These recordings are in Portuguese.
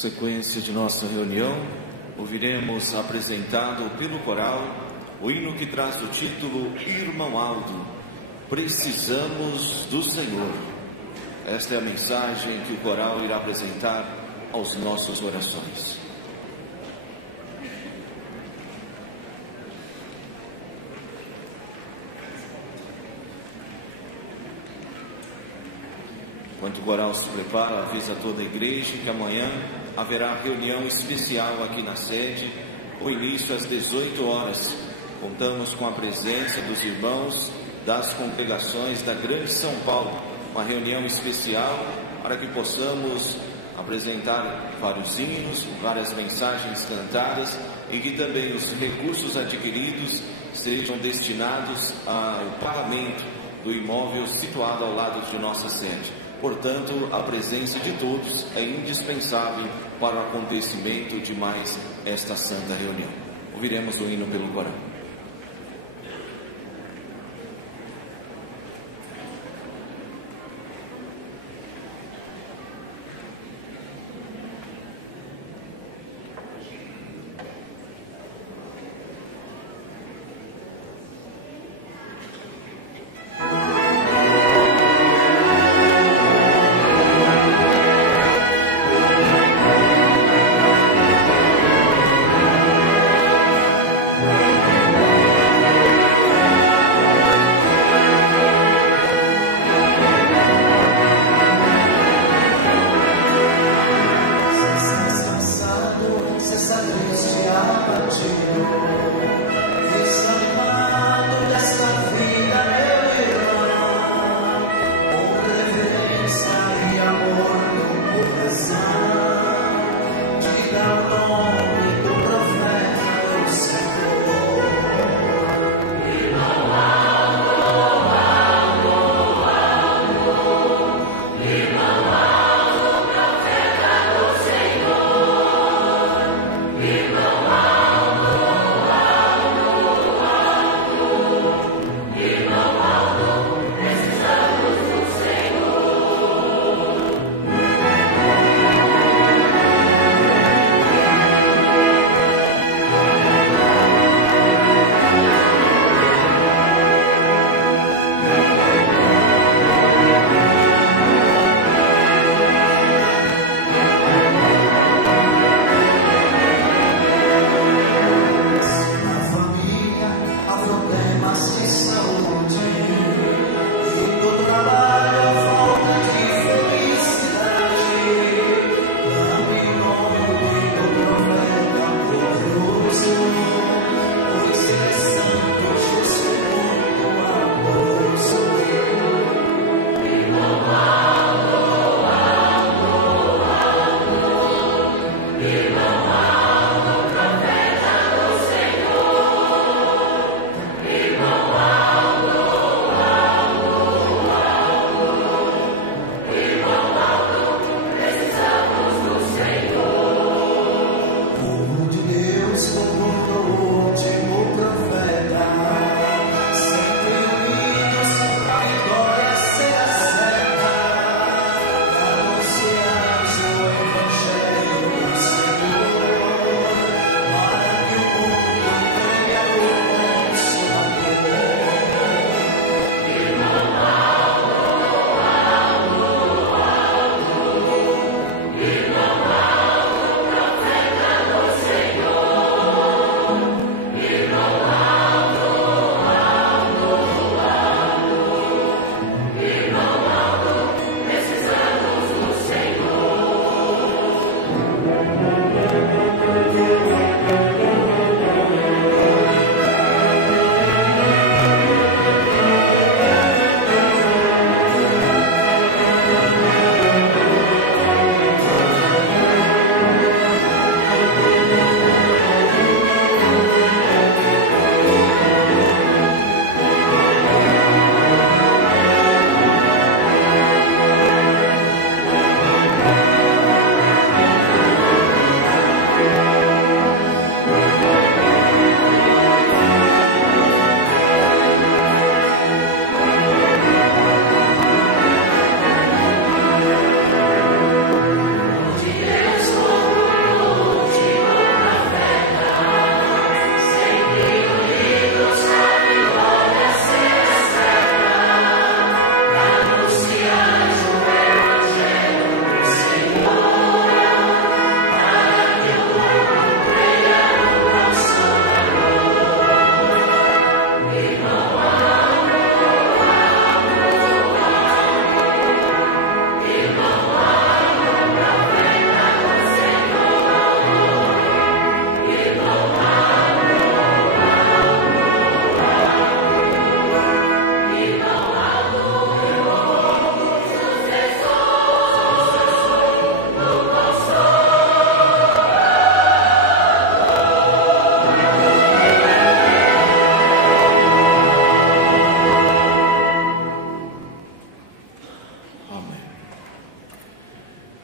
Sequência de nossa reunião, ouviremos apresentado pelo coral o hino que traz o título Irmão Aldo, Precisamos do Senhor. Esta é a mensagem que o coral irá apresentar aos nossos corações. Enquanto o coral se prepara, avisa toda a igreja que amanhã haverá reunião especial aqui na sede, com início às 18 horas. Contamos com a presença dos irmãos das congregações da Grande São Paulo, uma reunião especial para que possamos apresentar vários hinos, várias mensagens cantadas e que também os recursos adquiridos sejam destinados ao pagamento do imóvel situado ao lado de nossa sede. Portanto, a presença de todos é indispensável para o acontecimento de mais esta santa reunião. Ouviremos o hino pelo coral.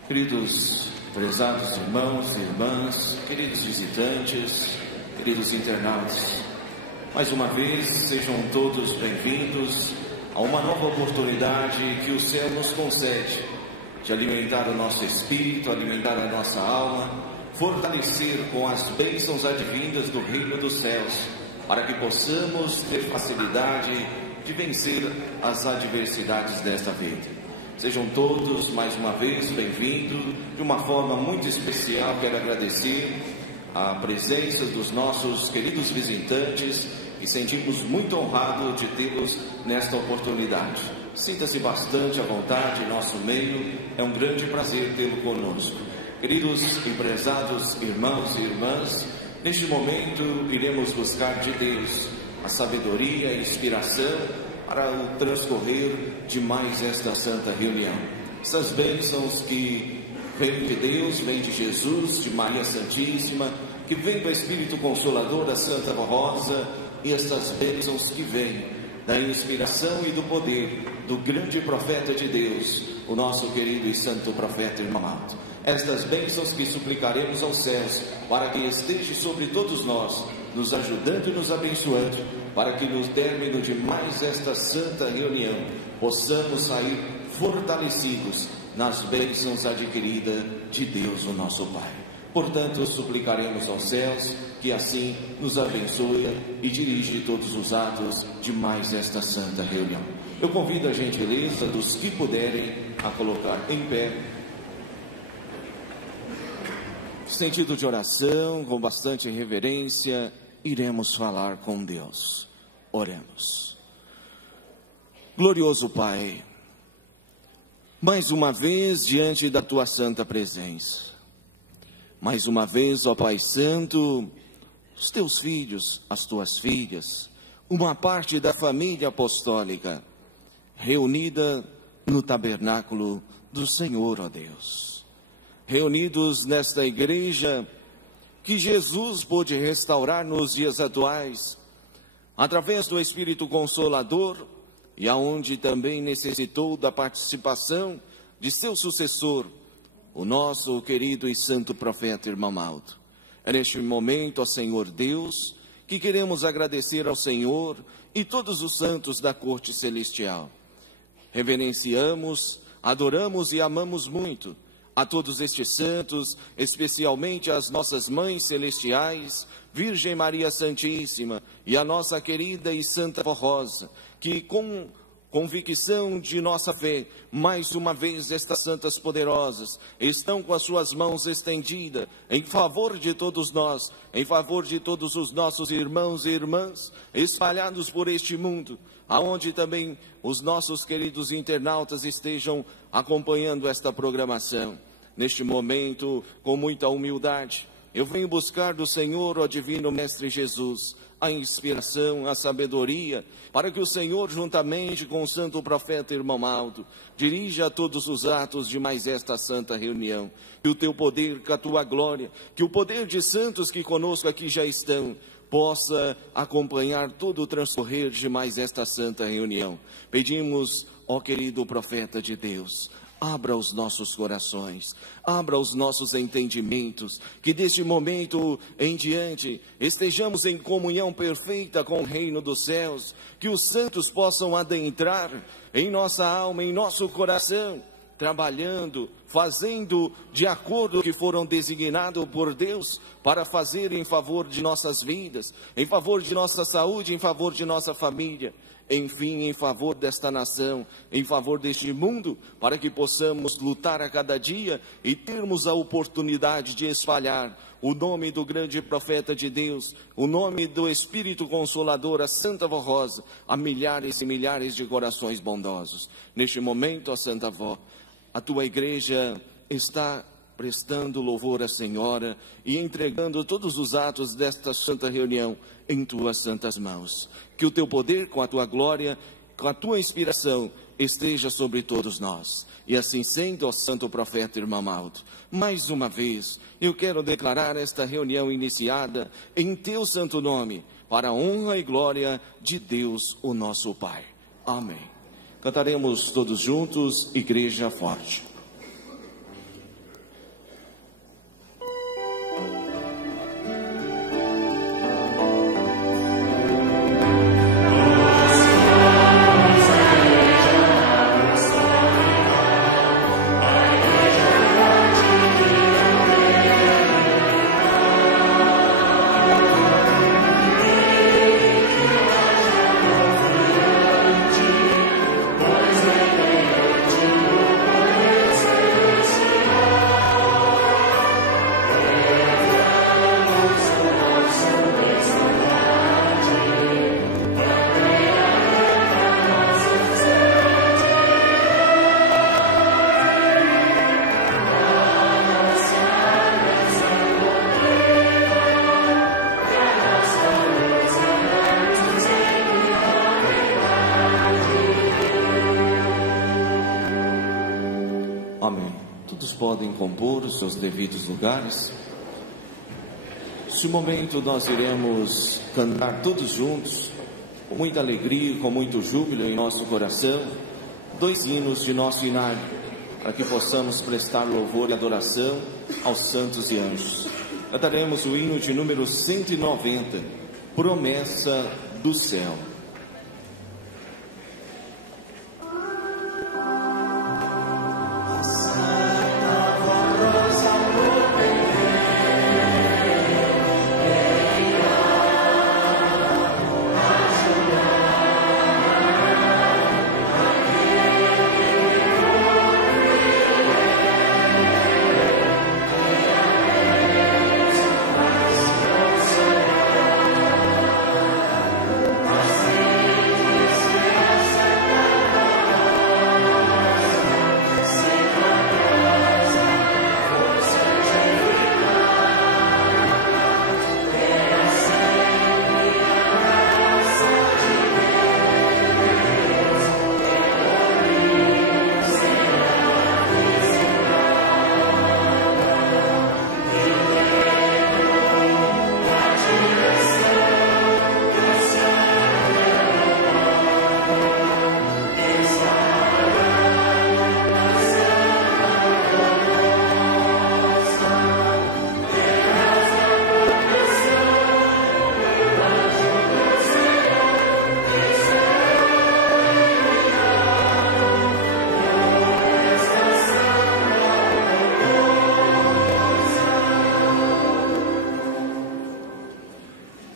Queridos prezados irmãos e irmãs, queridos visitantes, queridos internautas, mais uma vez sejam todos bem-vindos a uma nova oportunidade que o céu nos concede de alimentar o nosso espírito, alimentar a nossa alma, fortalecer com as bênçãos advindas do reino dos céus, para que possamos ter facilidade de vencer as adversidades desta vida. Sejam todos, mais uma vez, bem-vindos. De uma forma muito especial, quero agradecer a presença dos nossos queridos visitantes e sentimos muito honrados de tê-los nesta oportunidade. Sinta-se bastante à vontade em nosso meio, é um grande prazer tê-lo conosco. Queridos e prezados irmãos e irmãs, neste momento iremos buscar de Deus a sabedoria e inspiração para o transcorrer de mais esta santa reunião. Essas bênçãos que vêm de Deus, vêm de Jesus, de Maria Santíssima, que vêm do Espírito Consolador da Santa Rosa, e estas bênçãos que vêm da inspiração e do poder do grande profeta de Deus, o nosso querido e santo profeta irmão amado. Estas bênçãos que suplicaremos aos céus, para que esteja sobre todos nós, nos ajudando e nos abençoando, para que no término de mais esta santa reunião, possamos sair fortalecidos nas bênçãos adquiridas de Deus, o nosso Pai. Portanto, suplicaremos aos céus que assim nos abençoe e dirige todos os atos de mais esta santa reunião. Eu convido a gentileza dos que puderem a colocar em pé, sentido de oração, com bastante reverência, iremos falar com Deus. Oremos. Glorioso Pai, mais uma vez diante da Tua santa presença, mais uma vez, ó Pai Santo, os Teus filhos, as Tuas filhas, uma parte da família apostólica, reunida no tabernáculo do Senhor, ó Deus, reunidos nesta igreja que Jesus pôde restaurar nos dias atuais, através do Espírito Consolador, e aonde também necessitou da participação de seu sucessor, o nosso querido e santo profeta irmão Aldo. É neste momento, ó Senhor Deus, que queremos agradecer ao Senhor e todos os santos da corte celestial. Reverenciamos, adoramos e amamos muito a todos estes santos, especialmente as nossas mães celestiais, Virgem Maria Santíssima e a nossa querida e santa Rosa, que com convicção de nossa fé, mais uma vez estas santas poderosas estão com as suas mãos estendidas em favor de todos nós, em favor de todos os nossos irmãos e irmãs espalhados por este mundo, aonde também os nossos queridos internautas estejam acompanhando esta programação. Neste momento, com muita humildade, eu venho buscar do Senhor, ó Divino Mestre Jesus, a inspiração, a sabedoria, para que o Senhor, juntamente com o santo profeta irmão Aldo, dirija a todos os atos de mais esta santa reunião. Que o teu poder, que a tua glória, que o poder de santos que conosco aqui já estão, possa acompanhar todo o transcorrer de mais esta santa reunião. Pedimos, ó querido profeta de Deus, abra os nossos corações, abra os nossos entendimentos, que deste momento em diante estejamos em comunhão perfeita com o reino dos céus, que os santos possam adentrar em nossa alma, em nosso coração, trabalhando, fazendo de acordo com o que foram designados por Deus para fazer em favor de nossas vidas, em favor de nossa saúde, em favor de nossa família, enfim, em favor desta nação, em favor deste mundo, para que possamos lutar a cada dia e termos a oportunidade de espalhar o nome do grande profeta de Deus, o nome do Espírito Consolador, a Santa Vó Rosa, a milhares e milhares de corações bondosos. Neste momento, ó Santa Vó, a tua igreja está prestando louvor à Senhora e entregando todos os atos desta santa reunião em tuas santas mãos. Que o teu poder, com a tua glória, com a tua inspiração, esteja sobre todos nós. E assim sendo, ó santo profeta irmão Aldo, mais uma vez, eu quero declarar esta reunião iniciada em teu santo nome, para a honra e glória de Deus, o nosso Pai. Amém. Cantaremos todos juntos, Igreja Forte. Todos podem compor os seus devidos lugares. Neste momento nós iremos cantar todos juntos, com muita alegria e com muito júbilo em nosso coração, 2 hinos de nosso inário, para que possamos prestar louvor e adoração aos santos e anjos. Cantaremos o hino de número 190, Promessa do Céu.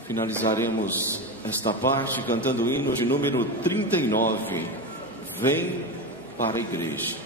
Finalizaremos esta parte cantando o hino de número 39, Vem para a Igreja.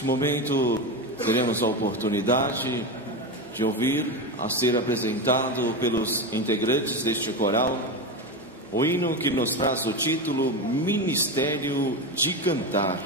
Neste momento, teremos a oportunidade de ouvir a ser apresentado pelos integrantes deste coral o hino que nos traz o título Ministério de Cantar.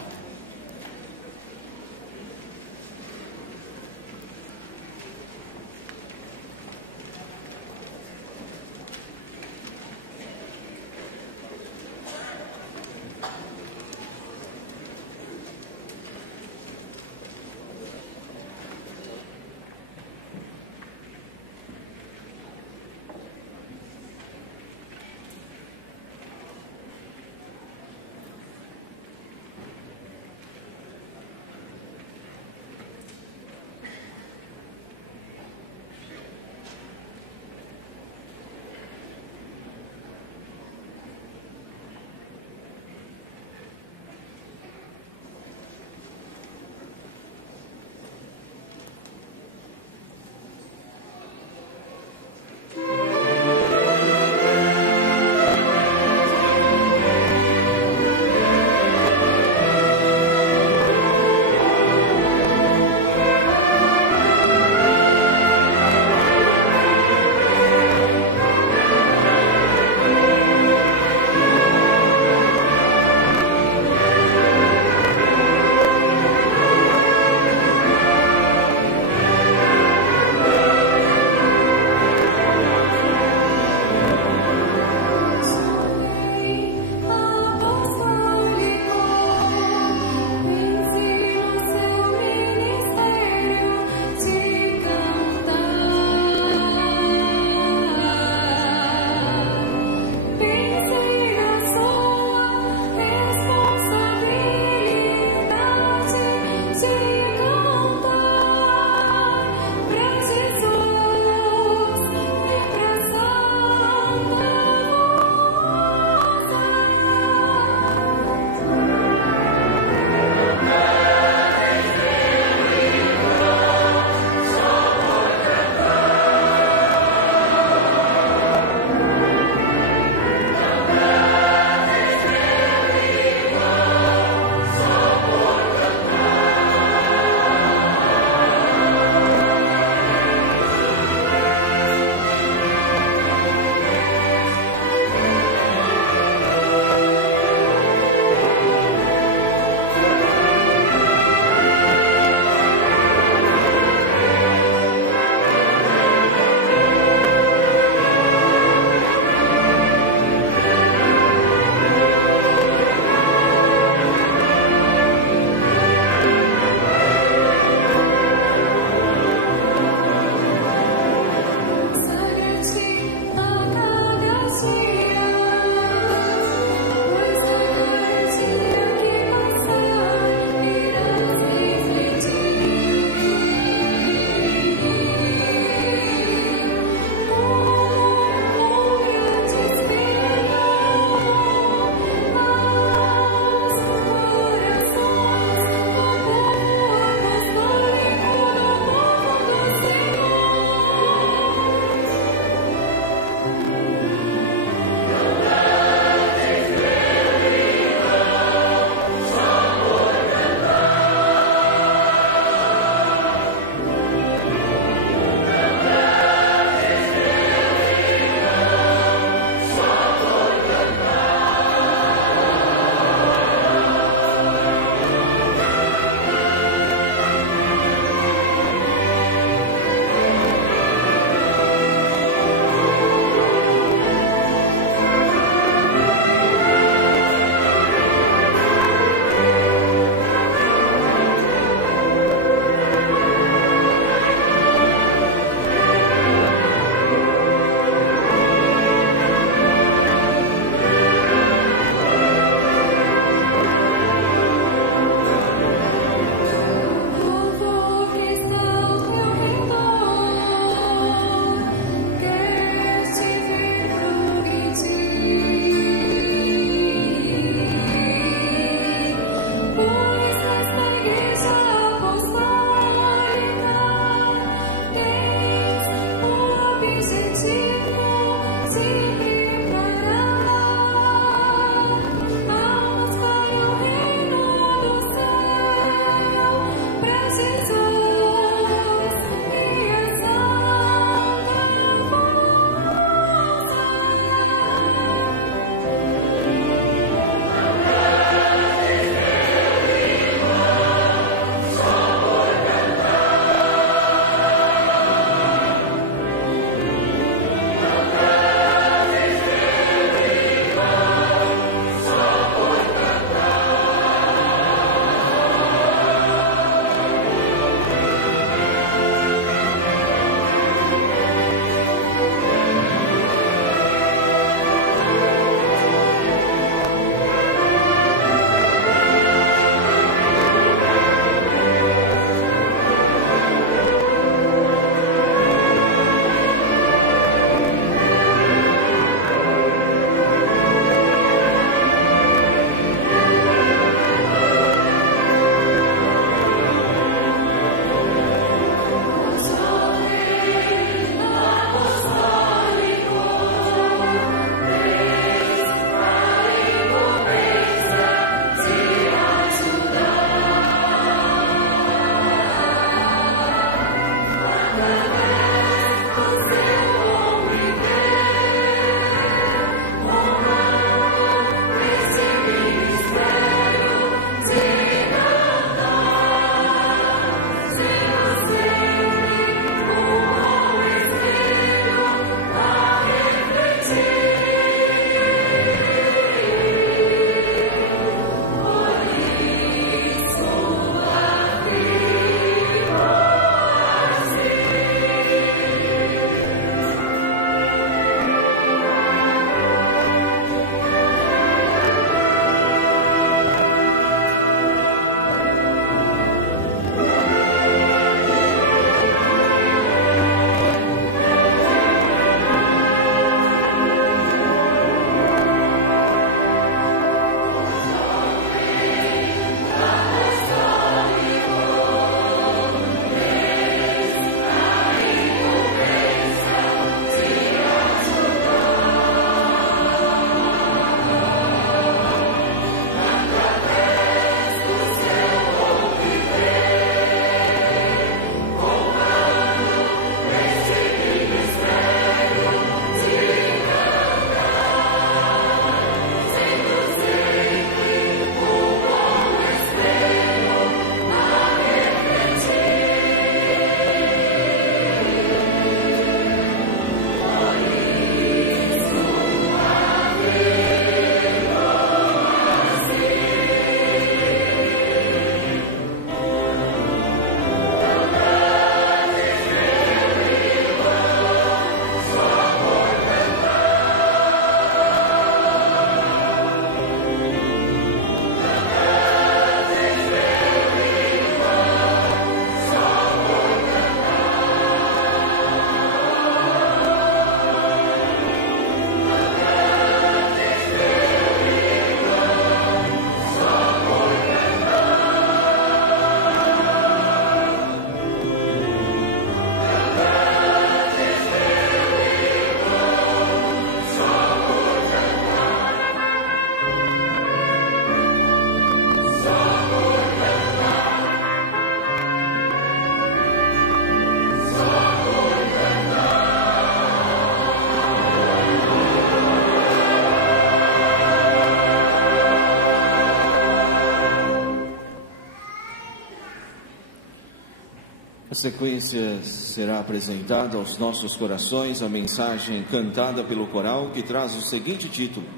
Na sequência, será apresentada aos nossos corações a mensagem cantada pelo coral que traz o seguinte título: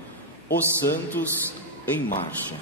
Os Santos em Marcha.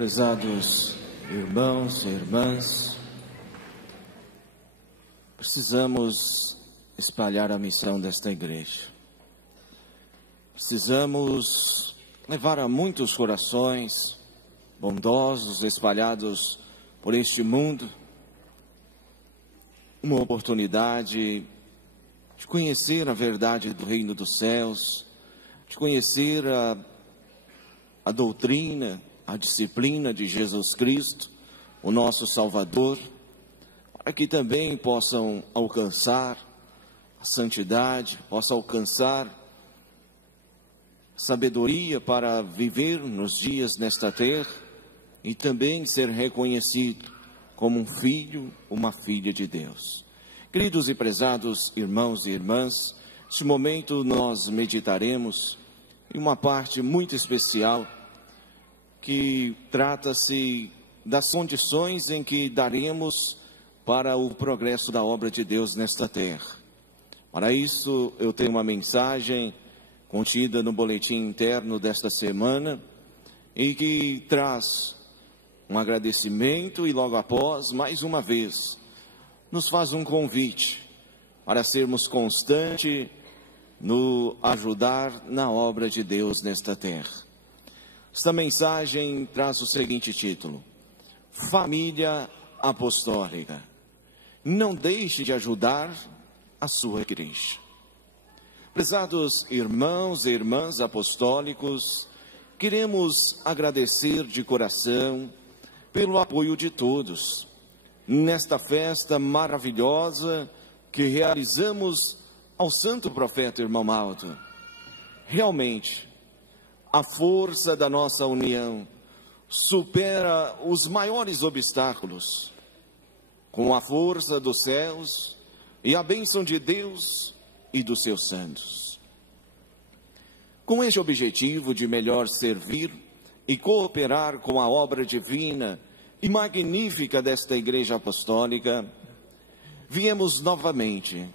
Prezados irmãos e irmãs, precisamos espalhar a missão desta igreja. Precisamos levar a muitos corações bondosos espalhados por este mundo uma oportunidade de conhecer a verdade do reino dos céus, de conhecer a doutrina, a disciplina de Jesus Cristo, o nosso Salvador, para que também possam alcançar a santidade, possam alcançar sabedoria para viver nos dias nesta terra e também ser reconhecido como um filho, uma filha de Deus. Queridos e prezados irmãos e irmãs, neste momento nós meditaremos em uma parte muito especial que trata-se das condições em que daremos para o progresso da obra de Deus nesta terra. Para isso, eu tenho uma mensagem contida no boletim interno desta semana e que traz um agradecimento e logo após, mais uma vez, nos faz um convite para sermos constantes no ajudar na obra de Deus nesta terra. Esta mensagem traz o seguinte título: Família Apostólica. Não deixe de ajudar a sua igreja. Prezados irmãos e irmãs apostólicos, queremos agradecer de coração pelo apoio de todos nesta festa maravilhosa que realizamos ao santo profeta irmão Malto. Realmente, a força da nossa união supera os maiores obstáculos. Com a força dos céus e a bênção de Deus e dos seus santos. Com este objetivo de melhor servir e cooperar com a obra divina e magnífica desta Igreja Apostólica, viemos novamente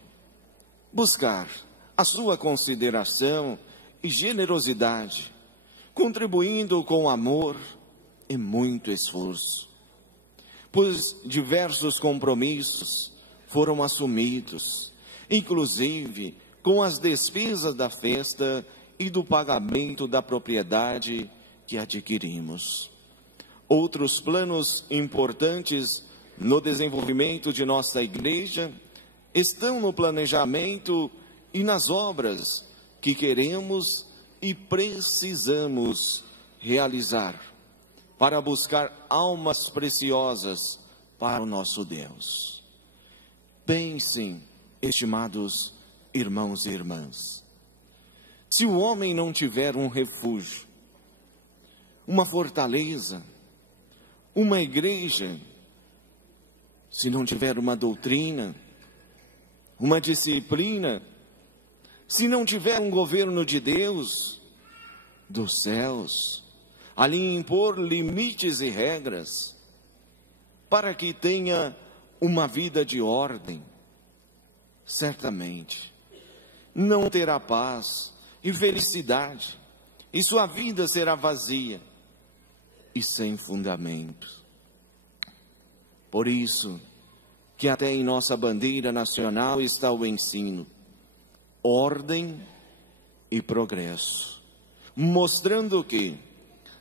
buscar a sua consideração e generosidade, contribuindo com amor e muito esforço, pois diversos compromissos foram assumidos, inclusive com as despesas da festa e do pagamento da propriedade que adquirimos. Outros planos importantes no desenvolvimento de nossa igreja estão no planejamento e nas obras que queremos e precisamos realizar para buscar almas preciosas para o nosso Deus. Pensem, estimados irmãos e irmãs, se o homem não tiver um refúgio, uma fortaleza, uma igreja, se não tiver uma doutrina, uma disciplina, se não tiver um governo de Deus, dos céus, ali impor limites e regras, para que tenha uma vida de ordem, certamente não terá paz e felicidade, e sua vida será vazia e sem fundamento. Por isso que até em nossa bandeira nacional está o ensino, ordem e progresso, mostrando que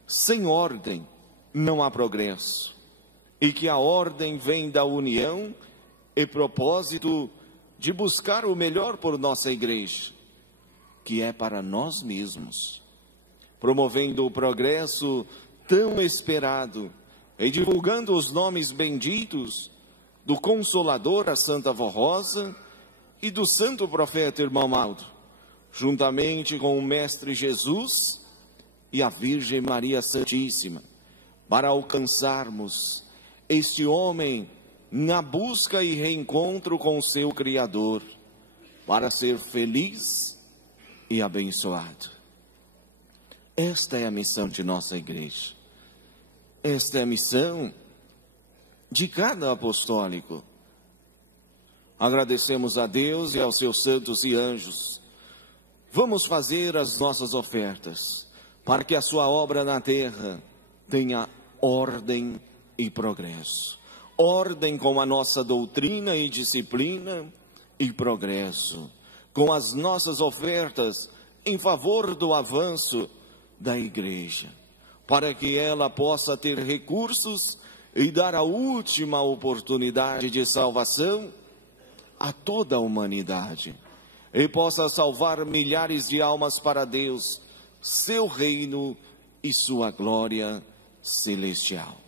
sem ordem não há progresso, e que a ordem vem da união e propósito de buscar o melhor por nossa igreja, que é para nós mesmos, promovendo o progresso tão esperado e divulgando os nomes benditos do Consolador, a Santa Vó Rosa, e do Santo Profeta Irmão Malto, juntamente com o Mestre Jesus e a Virgem Maria Santíssima, para alcançarmos este homem na busca e reencontro com o seu Criador, para ser feliz e abençoado. Esta é a missão de nossa igreja. Esta é a missão de cada apostólico. Agradecemos a Deus e aos seus santos e anjos. Vamos fazer as nossas ofertas, para que a sua obra na terra tenha ordem e progresso. Ordem com a nossa doutrina e disciplina e progresso, com as nossas ofertas em favor do avanço da igreja, para que ela possa ter recursos e dar a última oportunidade de salvação a toda a humanidade, e possa salvar milhares de almas para Deus, seu reino e sua glória celestial.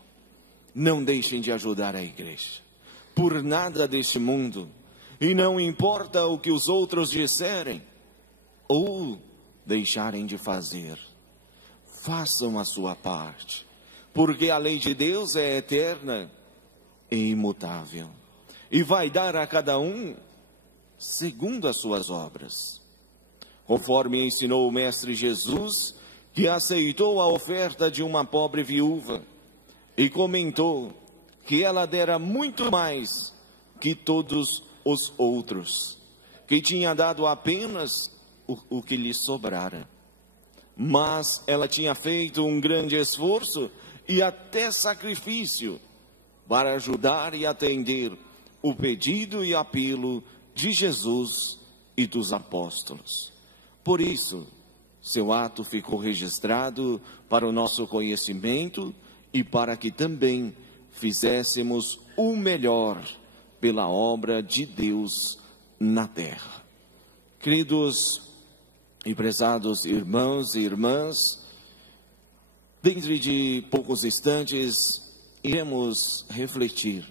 Não deixem de ajudar a igreja, por nada deste mundo, e não importa o que os outros disserem ou deixarem de fazer. Façam a sua parte, porque a lei de Deus é eterna e imutável, e vai dar a cada um segundo as suas obras. Conforme ensinou o Mestre Jesus, que aceitou a oferta de uma pobre viúva, e comentou que ela dera muito mais que todos os outros, que tinha dado apenas o que lhe sobrara. Mas ela tinha feito um grande esforço e até sacrifício para ajudar e atender o pedido e apelo de Jesus e dos apóstolos. Por isso, seu ato ficou registrado para o nosso conhecimento e para que também fizéssemos o melhor pela obra de Deus na terra. Queridos e prezados irmãos e irmãs, dentro de poucos instantes iremos refletir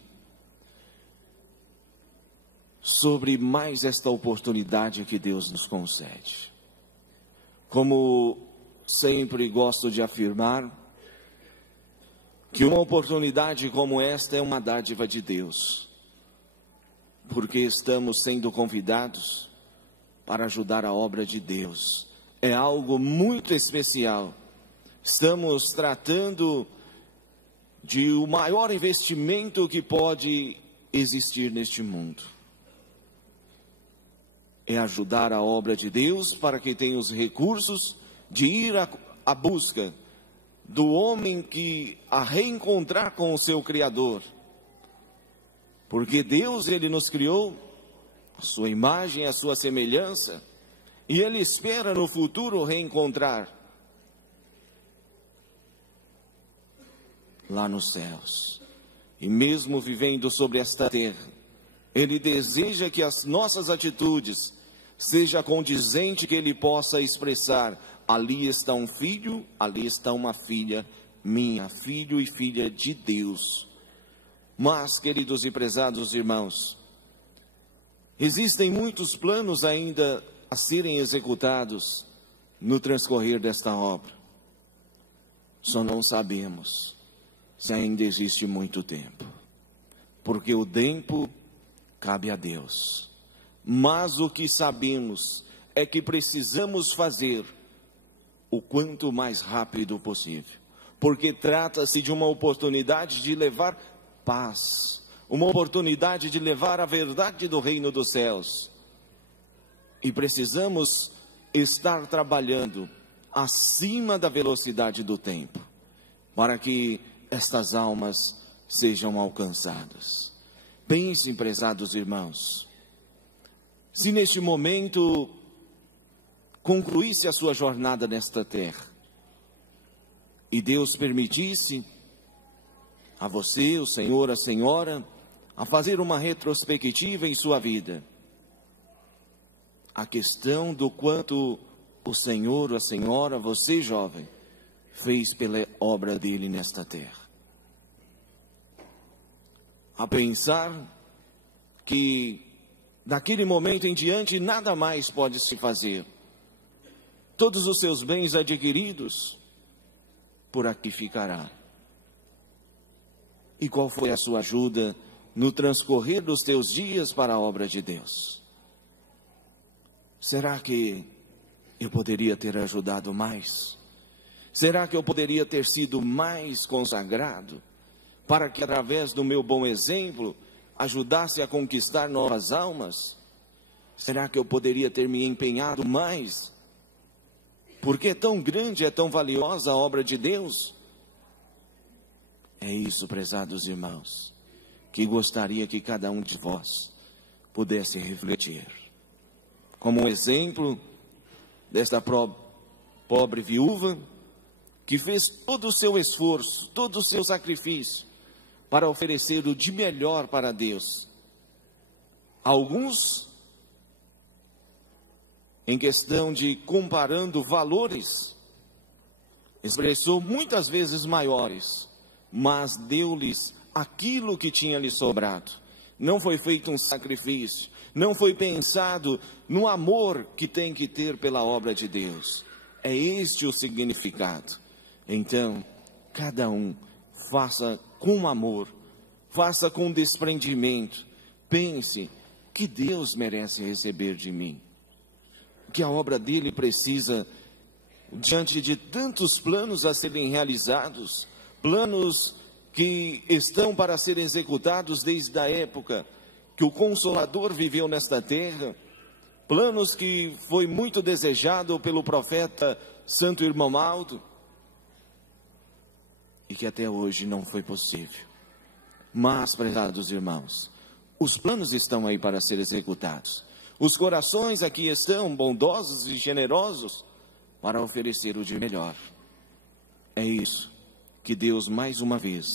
sobre mais esta oportunidade que Deus nos concede. Como sempre gosto de afirmar, que uma oportunidade como esta é uma dádiva de Deus, porque estamos sendo convidados para ajudar a obra de Deus. É algo muito especial. Estamos tratando de o maior investimento que pode existir neste mundo. É ajudar a obra de Deus para que tenha os recursos de ir à busca do homem que a reencontrar com o seu Criador. Porque Deus, Ele nos criou a sua imagem, a sua semelhança, e Ele espera no futuro reencontrar lá nos céus. E mesmo vivendo sobre esta terra, Ele deseja que as nossas atitudes seja condizente, que Ele possa expressar: ali está um filho, ali está uma filha minha, filho e filha de Deus. Mas, queridos e prezados irmãos, existem muitos planos ainda a serem executados no transcorrer desta obra. Só não sabemos se ainda existe muito tempo, porque o tempo cabe a Deus. Mas o que sabemos é que precisamos fazer o quanto mais rápido possível, porque trata-se de uma oportunidade de levar paz, uma oportunidade de levar a verdade do reino dos céus, e precisamos estar trabalhando acima da velocidade do tempo, para que estas almas sejam alcançadas. Pensem, prezados irmãos, se neste momento concluísse a sua jornada nesta terra, e Deus permitisse a você, o senhor, a senhora, a fazer uma retrospectiva em sua vida, a questão do quanto o senhor, a senhora, você jovem, fez pela obra dele nesta terra. A pensar que daquele momento em diante nada mais pode se fazer. Todos os seus bens adquiridos por aqui ficará. E qual foi a sua ajuda no transcorrer dos teus dias para a obra de Deus? Será que eu poderia ter ajudado mais? Será que eu poderia ter sido mais consagrado, para que através do meu bom exemplo ajudasse a conquistar novas almas? Será que eu poderia ter me empenhado mais? Porque é tão grande, é tão valiosa a obra de Deus. É isso, prezados irmãos, que gostaria que cada um de vós pudesse refletir. Como um exemplo desta pobre viúva, que fez todo o seu esforço, todo o seu sacrifício, para oferecer o de melhor para Deus. Alguns, em questão de comparando valores, expressou muitas vezes maiores, mas deu-lhes aquilo que tinha lhe sobrado. Não foi feito um sacrifício, não foi pensado no amor que tem que ter pela obra de Deus. É este o significado. Então, cada um faça com amor, faça com desprendimento, pense que Deus merece receber de mim, que a obra dele precisa, diante de tantos planos a serem realizados, planos que estão para serem executados desde a época que o Consolador viveu nesta terra, planos que foi muito desejado pelo profeta Santo Irmão Aldo, e que até hoje não foi possível. Mas, prezados irmãos, os planos estão aí para ser executados. Os corações aqui estão bondosos e generosos para oferecer o de melhor. É isso que Deus mais uma vez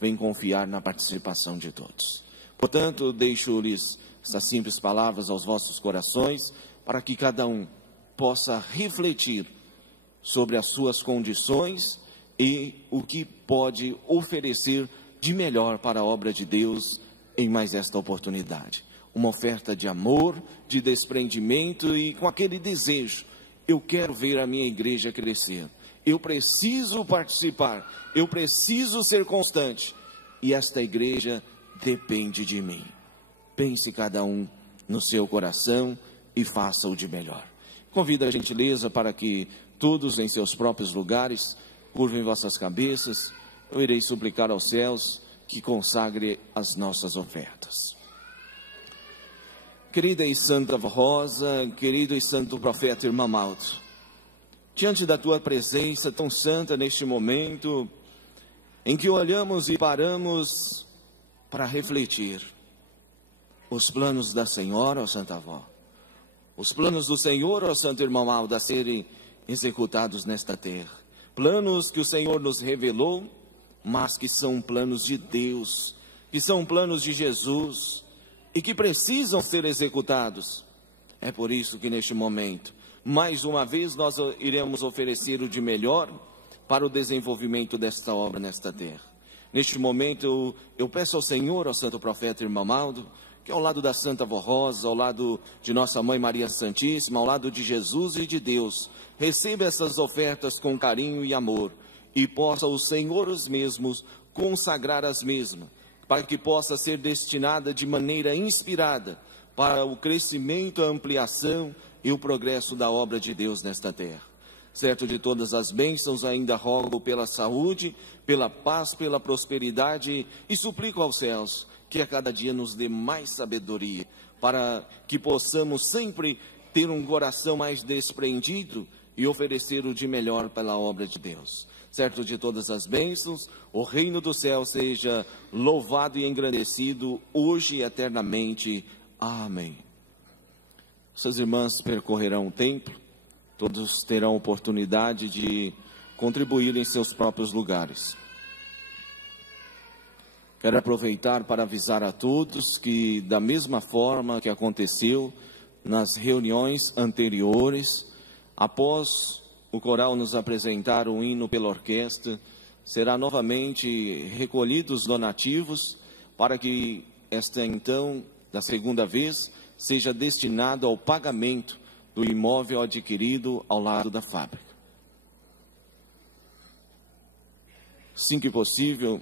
vem confiar na participação de todos. Portanto, deixo-lhes essas simples palavras aos vossos corações, para que cada um possa refletir sobre as suas condições e o que pode oferecer de melhor para a obra de Deus em mais esta oportunidade. Uma oferta de amor, de desprendimento e com aquele desejo: eu quero ver a minha igreja crescer, eu preciso participar, eu preciso ser constante, e esta igreja depende de mim. Pense cada um no seu coração e faça o de melhor. Convido a gentileza para que todos em seus próprios lugares curvem vossas cabeças. Eu irei suplicar aos céus que consagre as nossas ofertas. Querida e Santa Rosa, querido e santo profeta Irmão Aldo, diante da tua presença tão santa neste momento, em que olhamos e paramos para refletir os planos da Senhora, ó Santa Avó, os planos do Senhor, ó Santo Irmão Aldo, a serem executados nesta terra, planos que o Senhor nos revelou, mas que são planos de Deus, que são planos de Jesus, e que precisam ser executados. É por isso que neste momento, mais uma vez, nós iremos oferecer o de melhor para o desenvolvimento desta obra nesta terra. Neste momento, eu peço ao Senhor, ao Santo Profeta Irmão Aldo, que ao lado da Santa Avó Rosa, ao lado de Nossa Mãe Maria Santíssima, ao lado de Jesus e de Deus, receba essas ofertas com carinho e amor, e possa o Senhor os mesmos consagrar as mesmas, para que possa ser destinada de maneira inspirada para o crescimento, a ampliação e o progresso da obra de Deus nesta terra. Certo de todas as bênçãos, ainda rogo pela saúde, pela paz, pela prosperidade, e suplico aos céus que a cada dia nos dê mais sabedoria, para que possamos sempre ter um coração mais desprendido e oferecer o de melhor pela obra de Deus. Certo de todas as bênçãos, o reino do céu seja louvado e engrandecido, hoje e eternamente. Amém. Suas irmãs percorrerão o templo, todos terão oportunidade de contribuir em seus próprios lugares. Quero aproveitar para avisar a todos que, da mesma forma que aconteceu nas reuniões anteriores, após o coral nos apresentar o hino pela orquestra, será novamente recolhidos donativos para que esta então, da segunda vez, seja destinado ao pagamento do imóvel adquirido ao lado da fábrica. Assim que possível,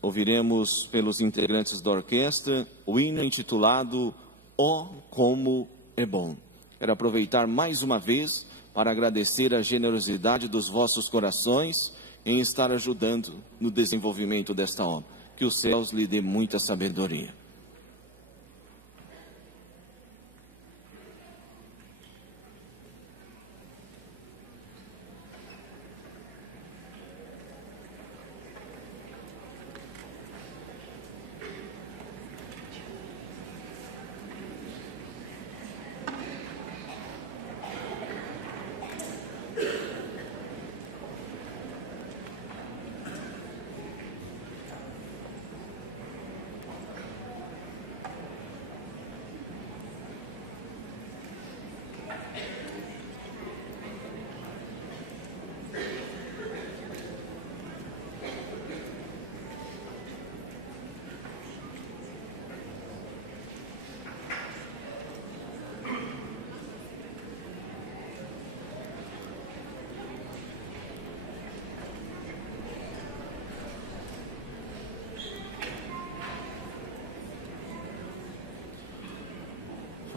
ouviremos pelos integrantes da orquestra o hino intitulado "Ó Como é Bom". Quero aproveitar mais uma vez para agradecer a generosidade dos vossos corações em estar ajudando no desenvolvimento desta obra. Que os céus lhe dê muita sabedoria.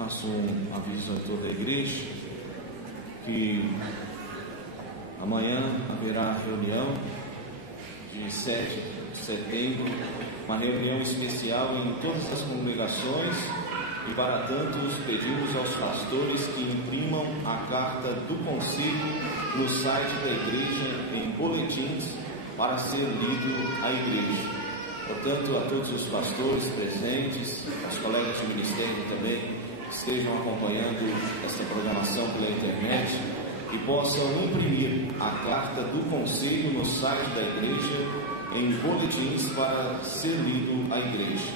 faço um aviso a toda a igreja que amanhã haverá reunião de 7 de setembro, uma reunião especial em todas as congregações, e para tanto pedimos aos pastores que imprimam a carta do conselho no site da igreja em boletins para ser lido à igreja. Portanto, a todos os pastores presentes, aos colegas de ministério também, que estejam acompanhando esta programação pela internet e possam imprimir a carta do conselho no site da igreja em boletins para ser lido à igreja,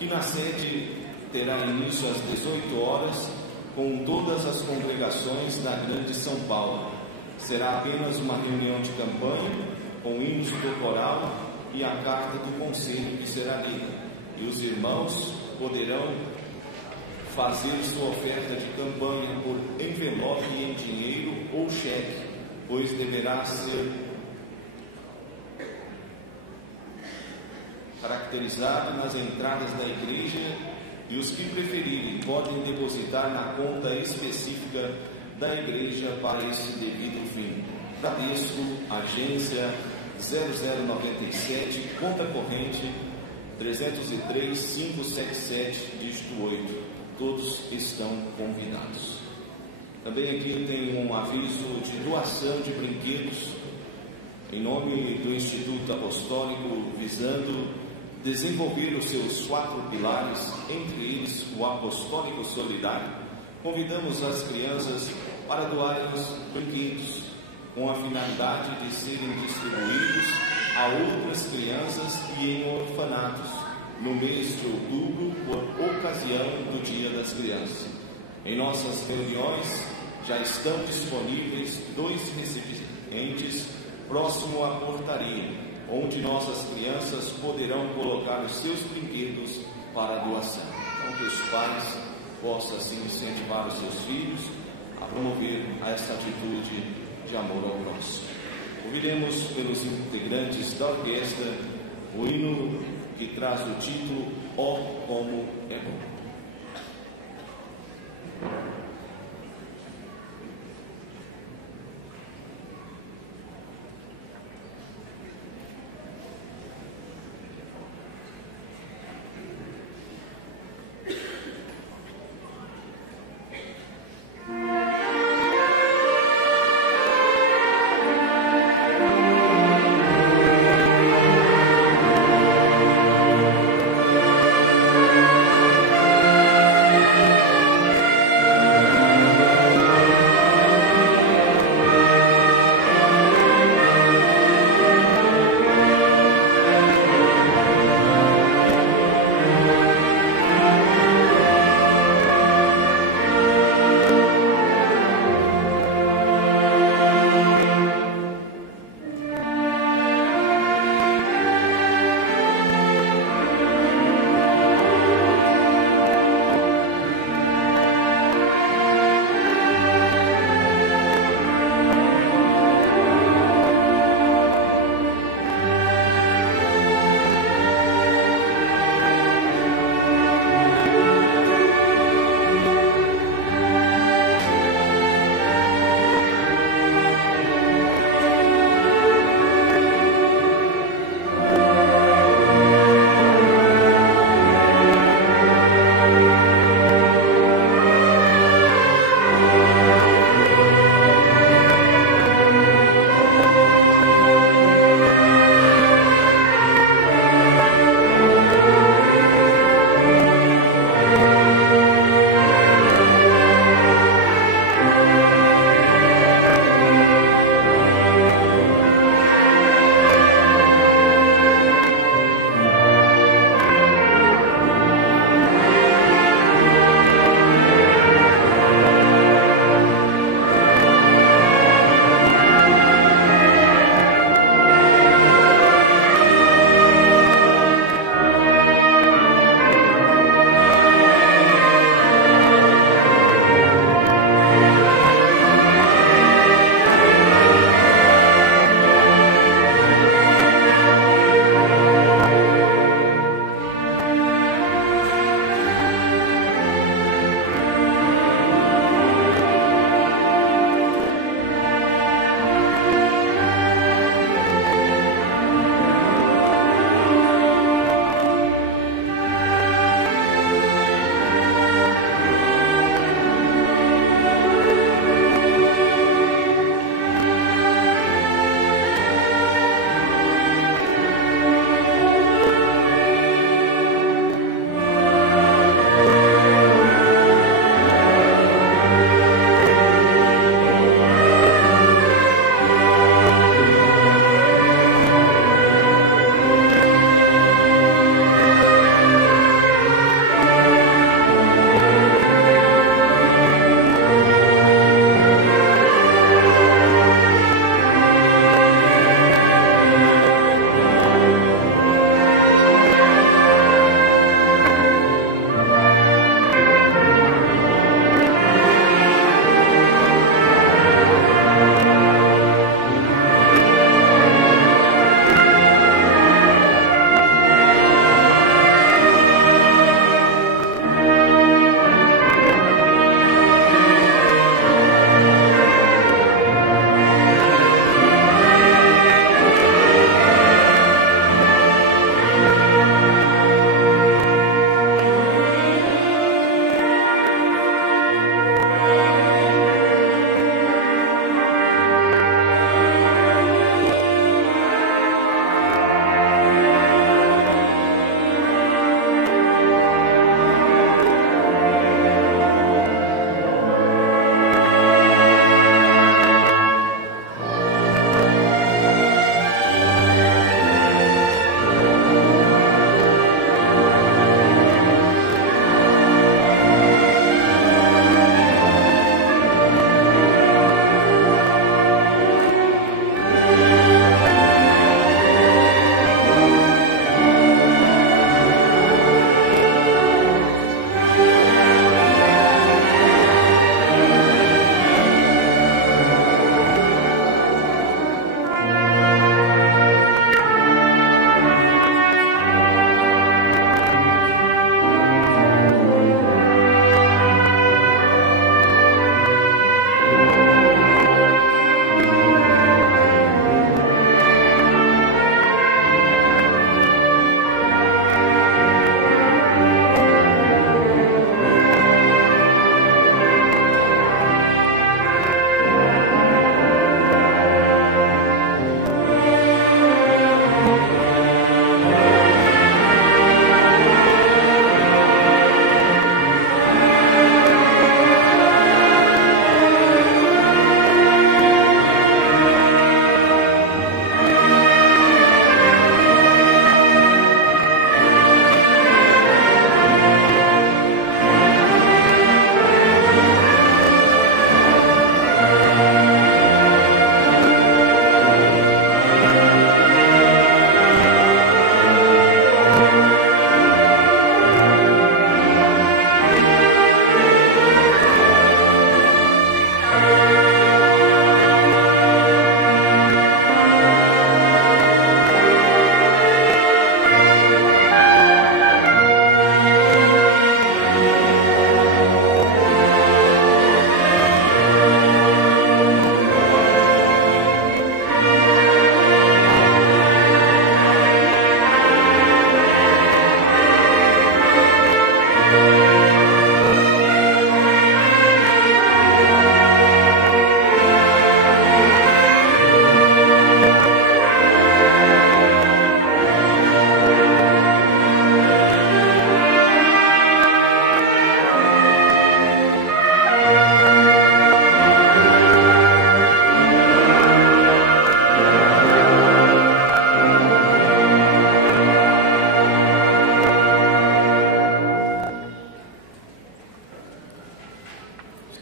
que na sede terá início às 18 horas com todas as congregações da Grande São Paulo. Será apenas uma reunião de campanha com hinos do coral e a carta do conselho que será lida, e os irmãos poderão fazer sua oferta de campanha por envelope em dinheiro ou cheque, pois deverá ser caracterizado nas entradas da igreja, e os que preferirem podem depositar na conta específica da igreja para esse devido fim. Bradesco, agência 0097, conta corrente 303.577, dígito 8. Todos estão convidados. Também aqui tem um aviso de doação de brinquedos em nome do Instituto Apostólico, visando desenvolver os seus 4 pilares, entre eles o Apostólico Solidário. Convidamos as crianças para doarem os brinquedos, com a finalidade de serem distribuídos a outras crianças e em orfanatos, no mês de outubro, por ocasião do Dia das Crianças. Em nossas reuniões já estão disponíveis 2 recipientes próximo à portaria, onde nossas crianças poderão colocar os seus brinquedos para doação. Então, que os pais possam assim incentivar os seus filhos a promover essa atitude de amor ao próximo. Ouviremos pelos integrantes da orquestra o hino que traz o título Ó Como é Bom.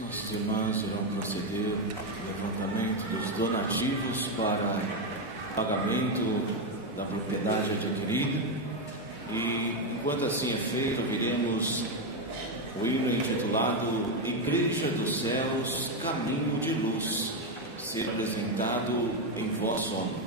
Nossos irmãos irão proceder ao levantamento dos donativos para pagamento da propriedade adquirida. E enquanto assim é feito, ouviremos o hino intitulado Igreja dos Céus, Caminho de Luz, ser apresentado em vosso nome.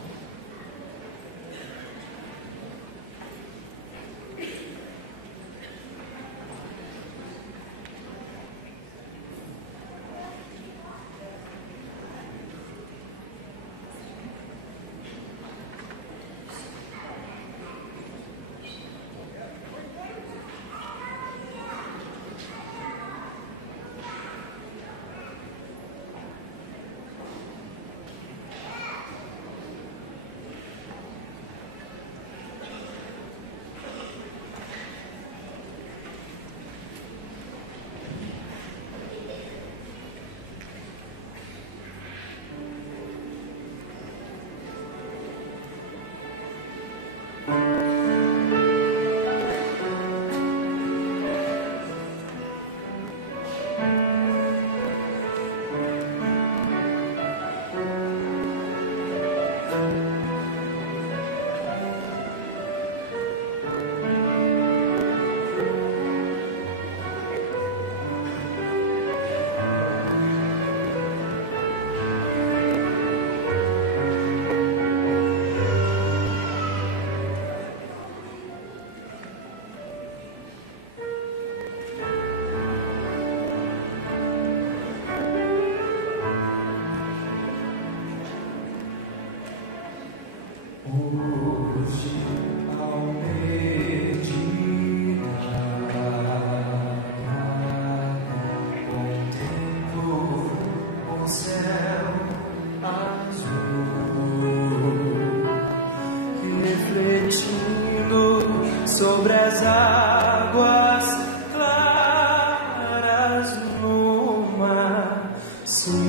Sobre as águas claras numa cintilante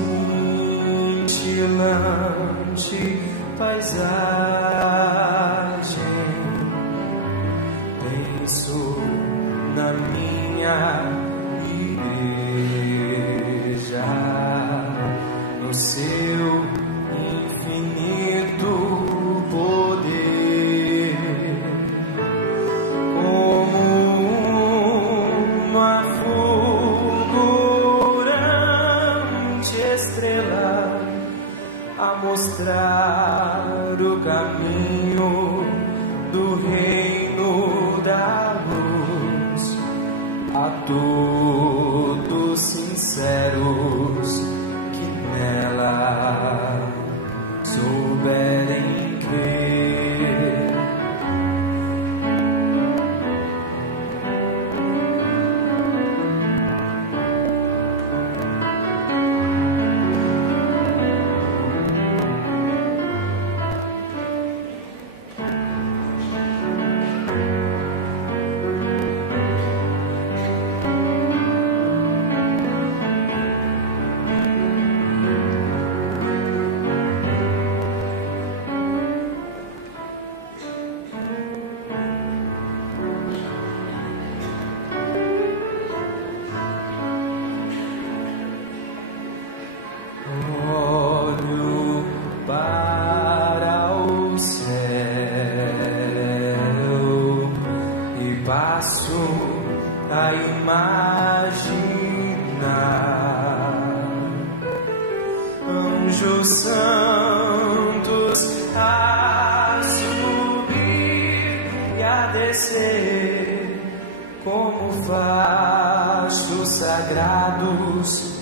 paisagem, penso na minha igreja, no seu infinito poder, como uma fulgurante estrela a mostrar o caminho do reino da luz a todos sinceros que nela souberem crer. Olho para o céu e passo a imaginar anjos santos a subir e a descer como fachos sagrados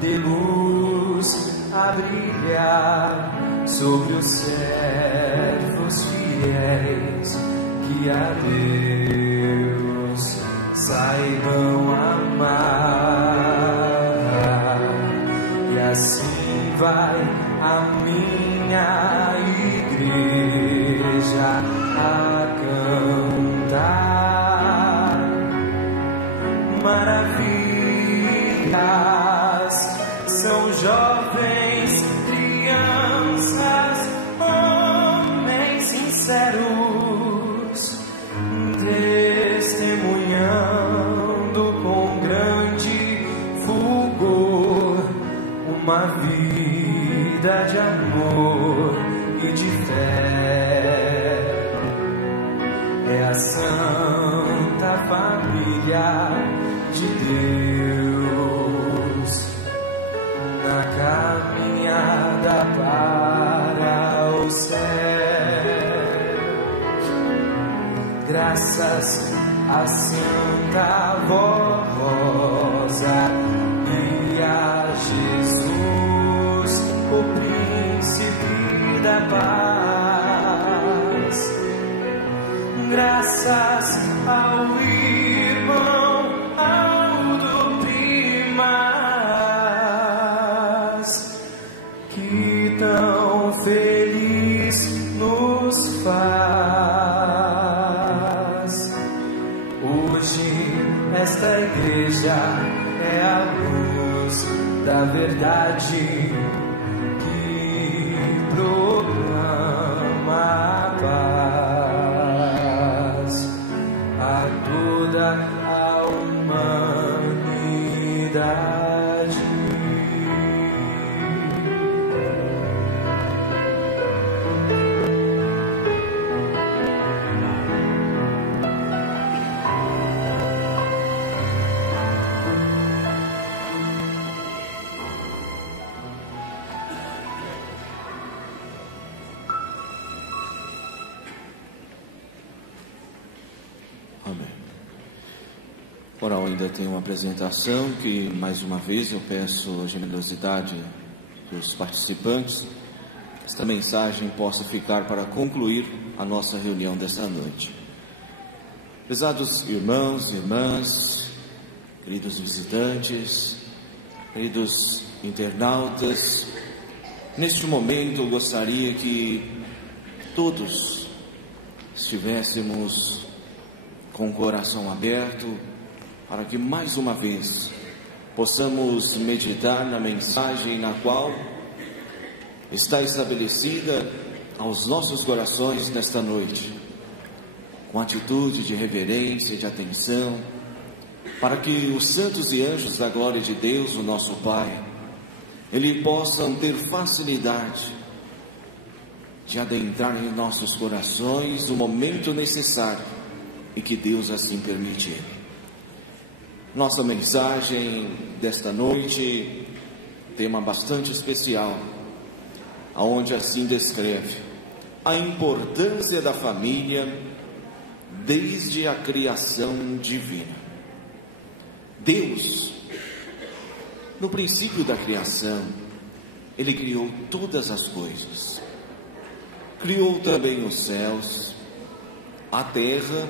de luz a brilhar sobre os servos fiéis que a Deus saibam amar. E assim vai a minha igreja a cantar maravilhas. São jovens, crianças, homens sinceros, testemunhando com grande fulgor uma vida de amor e de fé. É a Santa Família de Deus na caminhada para o céu. Graças a Santa Rosa e a Jesus, o Príncipe da Paz. Graças ao irmão Aldo Primas, que tão feliz nos faz. Hoje esta igreja é a luz da verdade que proclama a paz a toda a humanidade. Coral ainda tem uma apresentação que, mais uma vez, eu peço a generosidade dos participantes. Esta mensagem possa ficar para concluir a nossa reunião desta noite. Prezados irmãos e irmãs, queridos visitantes, queridos internautas, neste momento eu gostaria que todos estivéssemos com o coração aberto, para que mais uma vez possamos meditar na mensagem na qual está estabelecida aos nossos corações nesta noite, com atitude de reverência e de atenção, para que os santos e anjos da glória de Deus, o nosso Pai, Ele possam ter facilidade de adentrar em nossos corações o momento necessário e que Deus assim permitir. Nossa mensagem desta noite, tema bastante especial, aonde assim descreve a importância da família desde a criação divina. Deus, no princípio da criação, Ele criou todas as coisas. Criou também os céus, a terra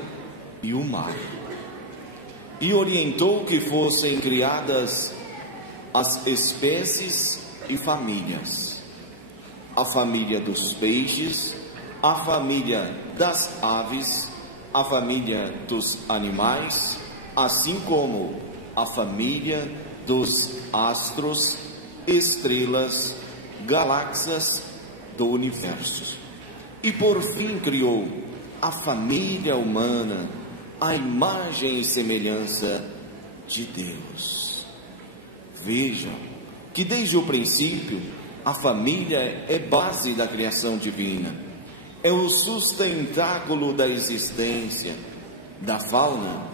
e o mar. E orientou que fossem criadas as espécies e famílias. A família dos peixes, a família das aves, a família dos animais, assim como a família dos astros, estrelas, galáxias do universo. E por fim criou a família humana, a imagem e semelhança de Deus. Vejam que desde o princípio a família é base da criação divina, é o sustentáculo da existência, da fauna,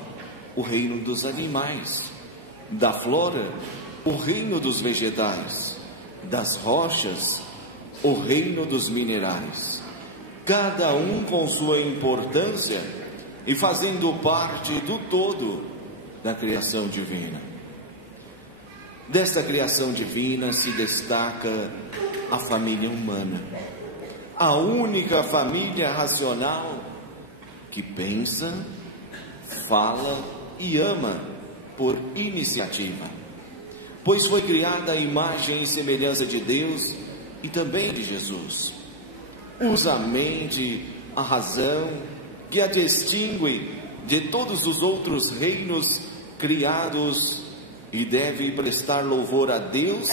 o reino dos animais, da flora, o reino dos vegetais, das rochas, o reino dos minerais, cada um com sua importância e fazendo parte do todo da criação divina. Desta criação divina se destaca a família humana, a única família racional que pensa, fala e ama por iniciativa, pois foi criada a imagem e semelhança de Deus e também de Jesus. Usa a mente, a razão, que a distingue de todos os outros reinos criados, e deve prestar louvor a Deus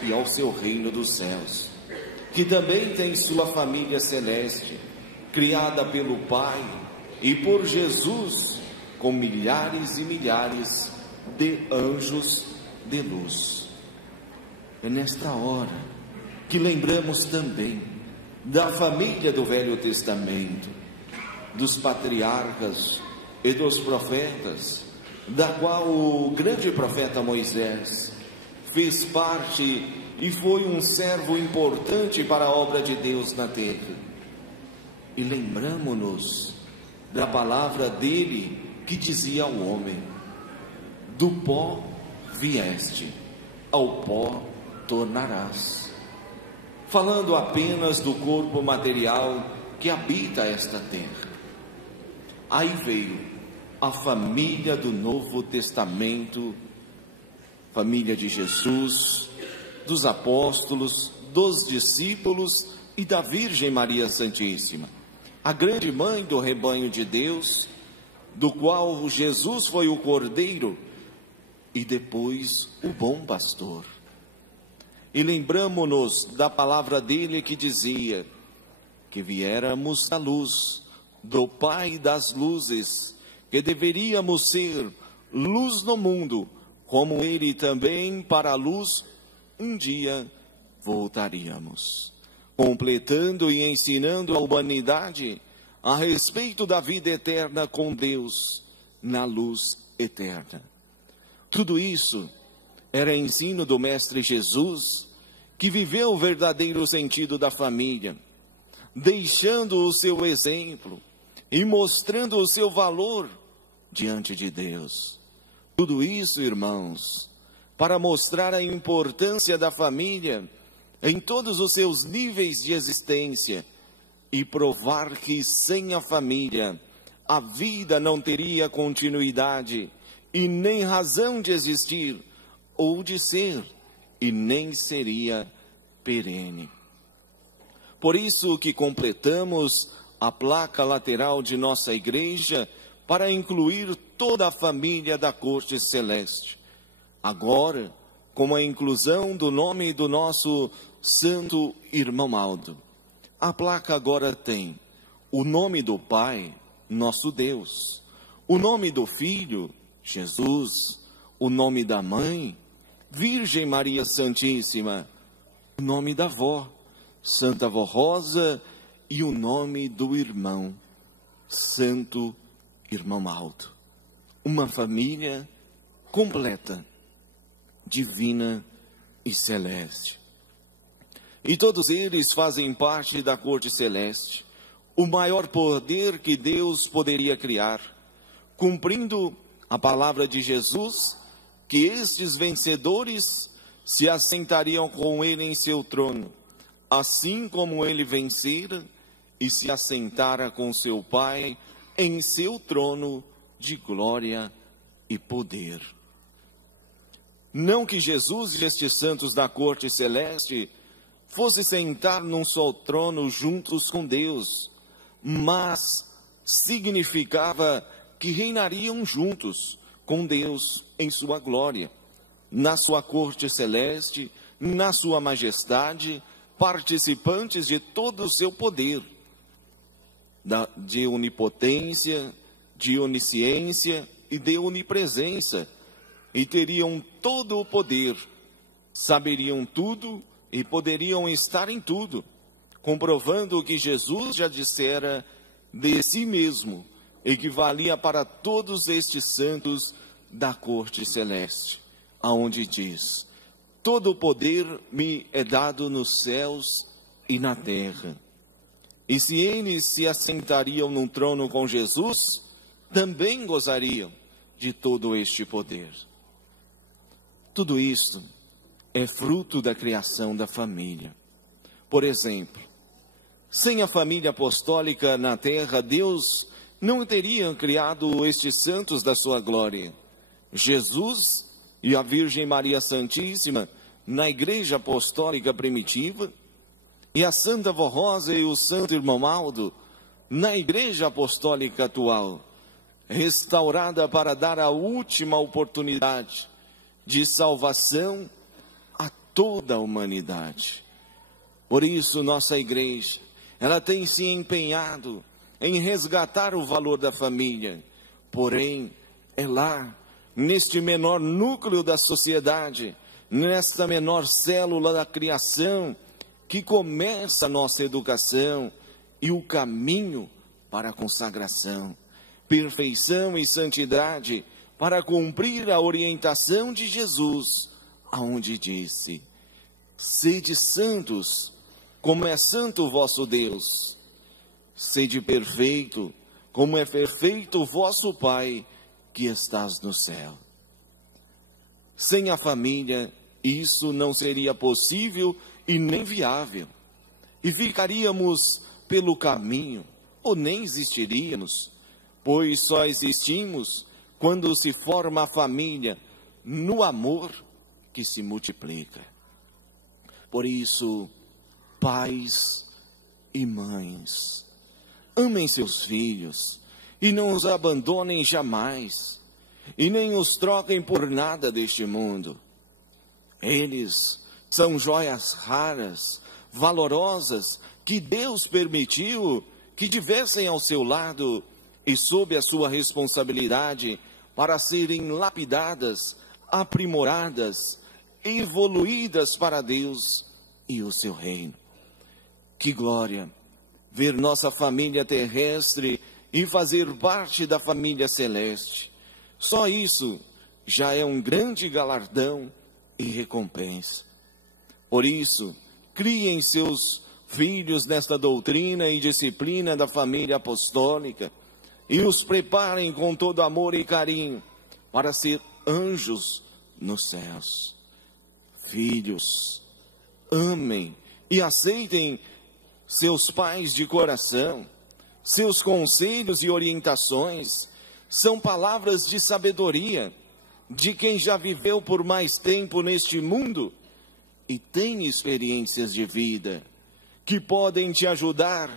e ao seu reino dos céus, que também tem sua família celeste, criada pelo Pai e por Jesus, com milhares e milhares de anjos de luz. é nesta hora que lembramos também da família do Velho Testamento, dos patriarcas e dos profetas, da qual o grande profeta Moisés fez parte e foi um servo importante para a obra de Deus na terra. E lembramo-nos da palavra dele que dizia ao homem: do pó vieste, ao pó tornarás. Falando apenas do corpo material que habita esta terra. Aí veio a família do Novo Testamento, família de Jesus, dos apóstolos, dos discípulos e da Virgem Maria Santíssima, a grande mãe do rebanho de Deus, do qual Jesus foi o cordeiro e depois o bom pastor. E lembramo-nos da palavra dele que dizia que viéramos da luz, do Pai das luzes, que deveríamos ser luz no mundo, como ele também para a luz um dia voltaríamos, completando e ensinando a humanidade a respeito da vida eterna com Deus na luz eterna. Tudo isso era ensino do Mestre Jesus, que viveu o verdadeiro sentido da família, deixando o seu exemplo e mostrando o seu valor diante de Deus. Tudo isso, irmãos, para mostrar a importância da família em todos os seus níveis de existência e provar que sem a família a vida não teria continuidade e nem razão de existir ou de ser, e nem seria perene. Por isso que completamos a placa lateral de nossa igreja para incluir toda a família da corte celeste. Agora, com a inclusão do nome do nosso santo irmão Aldo, a placa agora tem o nome do Pai, nosso Deus, o nome do Filho, Jesus, o nome da Mãe, Virgem Maria Santíssima, o nome da avó, Santa Avó Rosa, e o nome do irmão, Santo Irmão Aldo. Uma família completa, divina e celeste. E todos eles fazem parte da corte celeste, o maior poder que Deus poderia criar, cumprindo a palavra de Jesus, que estes vencedores se assentariam com ele em seu trono, assim como ele vencera e se assentara com seu Pai em seu trono de glória e poder. Não que Jesus e estes santos da corte celeste fosse sentar num só trono juntos com Deus, mas significava que reinariam juntos com Deus em sua glória, na sua corte celeste, na sua majestade, participantes de todo o seu poder, de onipotência, de onisciência e de onipresença, e teriam todo o poder, saberiam tudo e poderiam estar em tudo, comprovando o que Jesus já dissera de si mesmo e que valia para todos estes santos da corte celeste, aonde diz: todo o poder me é dado nos céus e na terra. E se eles se assentariam num trono com Jesus, também gozariam de todo este poder. Tudo isto é fruto da criação da família. Por exemplo, sem a família apostólica na terra, Deus não teria criado estes santos da sua glória. Jesus e a Virgem Maria Santíssima na igreja apostólica primitiva, e a Santa Avó Rosa e o Santo Irmão Aldo na igreja apostólica atual, restaurada para dar a última oportunidade de salvação a toda a humanidade. Por isso, nossa igreja, ela tem se empenhado em resgatar o valor da família, porém, é lá, neste menor núcleo da sociedade, nesta menor célula da criação, que começa a nossa educação e o caminho para a consagração, perfeição e santidade, para cumprir a orientação de Jesus, aonde disse: sede santos, como é santo o vosso Deus. Sede perfeito, como é perfeito o vosso Pai, que estás no céu. Sem a família, isso não seria possível e nem viável. E ficaríamos pelo caminho, ou nem existiríamos, pois só existimos quando se forma a família no amor que se multiplica. Por isso, pais e mães, amem seus filhos e não os abandonem jamais, e nem os troquem por nada deste mundo. Eles são joias raras, valorosas, que Deus permitiu que tivessem ao seu lado e sob a sua responsabilidade para serem lapidadas, aprimoradas, evoluídas para Deus e o seu reino. Que glória ver nossa família terrestre e fazer parte da família celeste. Só isso já é um grande galardão e recompensa. Por isso, criem seus filhos nesta doutrina e disciplina da família apostólica e os preparem com todo amor e carinho para ser anjos nos céus. Filhos, amem e aceitem seus pais de coração. Seus conselhos e orientações são palavras de sabedoria de quem já viveu por mais tempo neste mundo e tem experiências de vida que podem te ajudar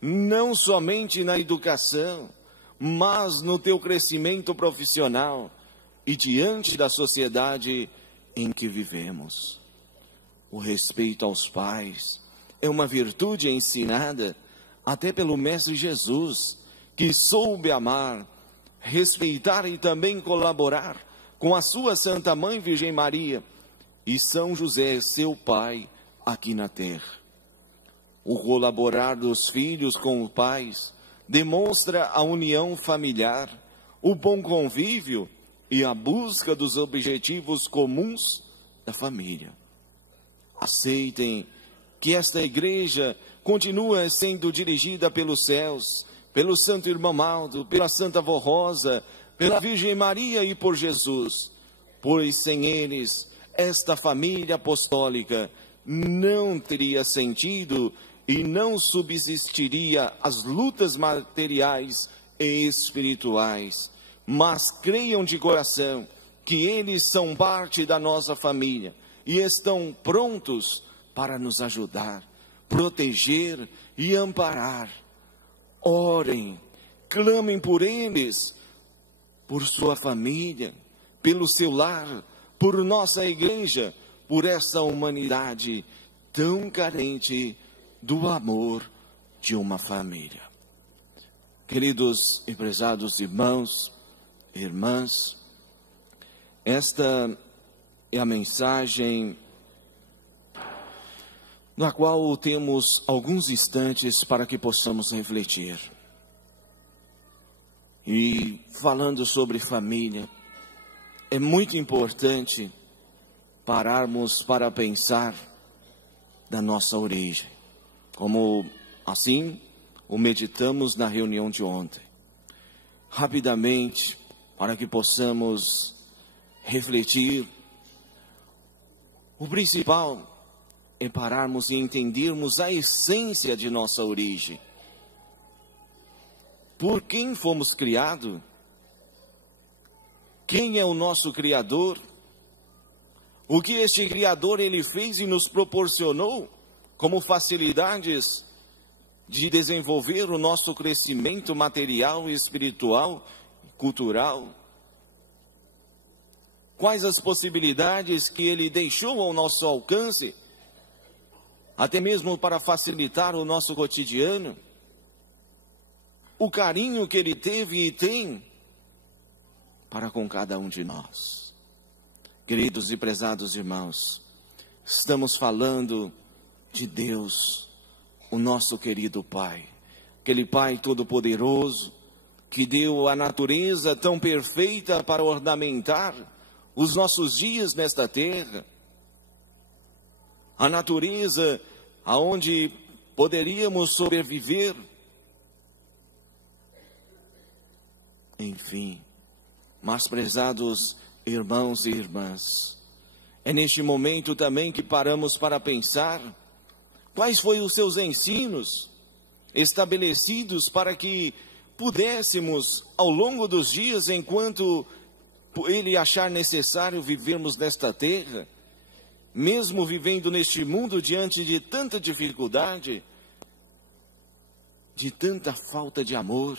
não somente na educação, mas no teu crescimento profissional e diante da sociedade em que vivemos. O respeito aos pais é uma virtude ensinada até pelo Mestre Jesus, que soube amar, respeitar e também colaborar com a sua Santa Mãe Virgem Maria e São José, seu pai, aqui na terra. O colaborar dos filhos com os pais demonstra a união familiar, o bom convívio e a busca dos objetivos comuns da família. Aceitem que esta igreja continua sendo dirigida pelos céus, pelo Santo Irmão Maldo, pela Santa Avó Rosa, pela Virgem Maria e por Jesus, pois sem eles, esta família apostólica não teria sentido e não subsistiria as lutas materiais e espirituais. Mas creiam de coração que eles são parte da nossa família e estão prontos para nos ajudar, proteger e amparar. Orem, clamem por eles, por sua família, pelo seu lar, por nossa igreja, por essa humanidade tão carente do amor de uma família. Queridos e prezados irmãos e irmãs, esta é a mensagem na qual temos alguns instantes para que possamos refletir. E falando sobre família, é muito importante pararmos para pensar da nossa origem, como assim o meditamos na reunião de ontem. Rapidamente, para que possamos refletir, o principal é pararmos e entendermos a essência de nossa origem. Por quem fomos criados? Quem é o nosso Criador? O que este Criador ele fez e nos proporcionou como facilidades de desenvolver o nosso crescimento material, espiritual, cultural? Quais as possibilidades que ele deixou ao nosso alcance, até mesmo para facilitar o nosso cotidiano? O carinho que ele teve e tem para com cada um de nós. Queridos e prezados irmãos, estamos falando de Deus, o nosso querido Pai, aquele Pai todo-poderoso, que deu a natureza tão perfeita para ornamentar os nossos dias nesta terra, a natureza aonde poderíamos sobreviver. Enfim, mas prezados irmãos e irmãs, é neste momento também que paramos para pensar quais foram os seus ensinos estabelecidos para que pudéssemos, ao longo dos dias, enquanto Ele achar necessário vivermos nesta terra, mesmo vivendo neste mundo diante de tanta dificuldade, de tanta falta de amor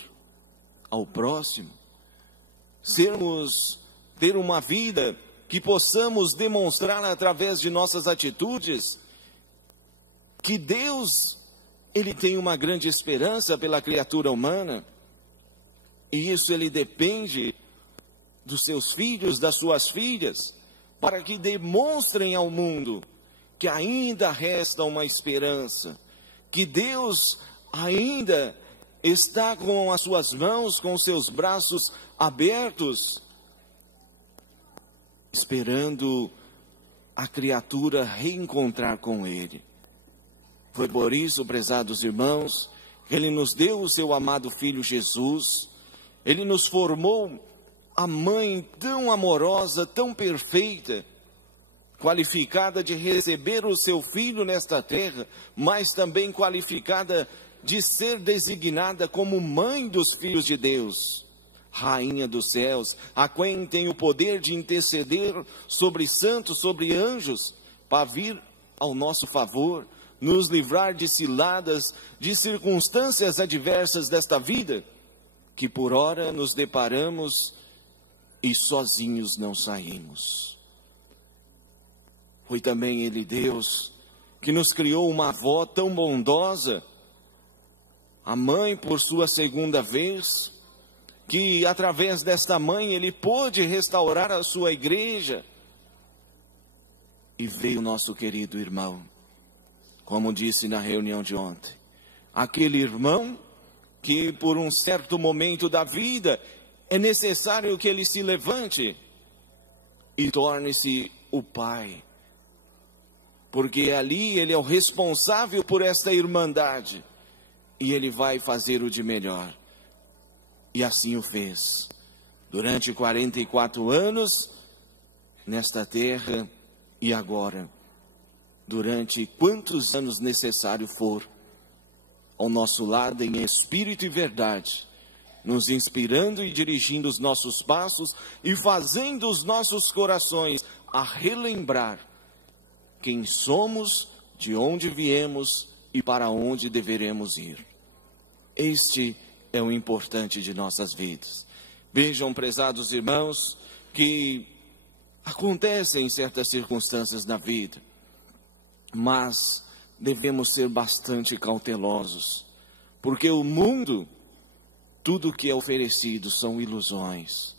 ao próximo, ter uma vida que possamos demonstrar através de nossas atitudes que Deus, Ele tem uma grande esperança pela criatura humana, e isso Ele depende dos seus filhos, das suas filhas, para que demonstrem ao mundo que ainda resta uma esperança, que Deus ainda está com as suas mãos, com os seus braços abertos, esperando a criatura reencontrar com Ele. Foi por isso, prezados irmãos, que Ele nos deu o seu amado Filho Jesus. Ele nos formou a mãe tão amorosa, tão perfeita, qualificada de receber o seu Filho nesta terra, mas também qualificada de ser designada como mãe dos filhos de Deus, Rainha dos céus, a quem tem o poder de interceder sobre santos, sobre anjos, para vir ao nosso favor, nos livrar de ciladas, de circunstâncias adversas desta vida, que por ora nos deparamos e sozinhos não saímos. Foi também Ele, Deus, que nos criou uma avó tão bondosa, a mãe por sua segunda vez, que através desta mãe Ele pôde restaurar a sua igreja. E veio nosso querido irmão, como disse na reunião de ontem, aquele irmão que por um certo momento da vida é necessário que ele se levante e torne-se o pai, porque ali ele é o responsável por esta irmandade, e ele vai fazer o de melhor. E assim o fez, durante 44 anos, nesta terra, e agora, durante quantos anos necessário for, ao nosso lado em espírito e verdade, nos inspirando e dirigindo os nossos passos, e fazendo os nossos corações a relembrar quem somos, de onde viemos e para onde deveremos ir. Este é o importante de nossas vidas. Vejam, prezados irmãos, que acontecem certas circunstâncias na vida, mas devemos ser bastante cautelosos, porque o mundo, tudo que é oferecido são ilusões.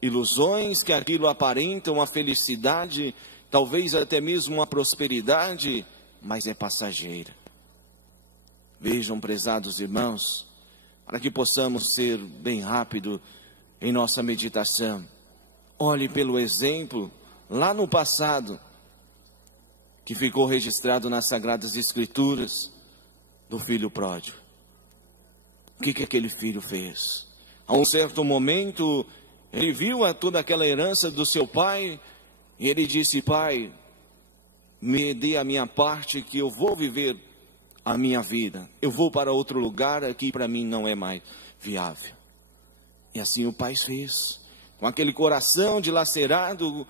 Ilusões que aquilo aparentam a felicidade, talvez até mesmo uma prosperidade, mas é passageira. Vejam, prezados irmãos, para que possamos ser bem rápido em nossa meditação, olhe pelo exemplo lá no passado, que ficou registrado nas Sagradas Escrituras, do filho pródigo. O que aquele filho fez? A um certo momento, ele viu toda aquela herança do seu pai, e ele disse: pai, me dê a minha parte, que eu vou viver a minha vida. Eu vou para outro lugar, aqui para mim não é mais viável. E assim o pai fez, com aquele coração dilacerado,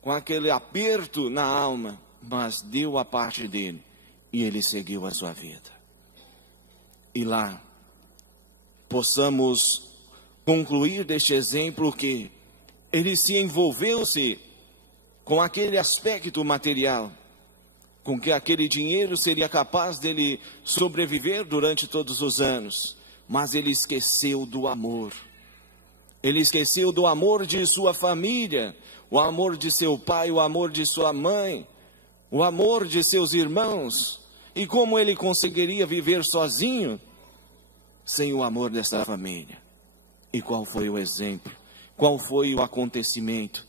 com aquele aperto na alma, mas deu a parte dele, e ele seguiu a sua vida. E lá, possamos concluir deste exemplo que ele se envolveu-se com aquele aspecto material, com que aquele dinheiro seria capaz dele sobreviver durante todos os anos, mas ele esqueceu do amor. Ele esqueceu do amor de sua família, o amor de seu pai, o amor de sua mãe, o amor de seus irmãos. E como ele conseguiria viver sozinho sem o amor dessa família? E qual foi o exemplo? Qual foi o acontecimento?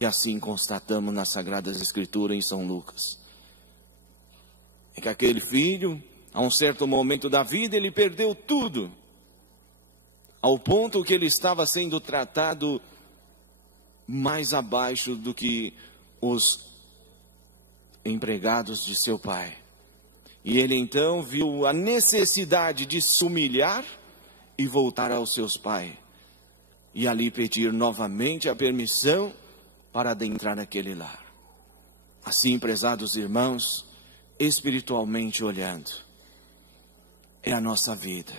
E assim constatamos nas Sagradas Escrituras em São Lucas. É que aquele filho, a um certo momento da vida, ele perdeu tudo. Ao ponto que ele estava sendo tratado mais abaixo do que os empregados de seu pai. E ele então viu a necessidade de se humilhar e voltar aos seus pais. E ali pedir novamente a permissão para adentrar naquele lar. Assim, prezados irmãos, espiritualmente olhando, é a nossa vida.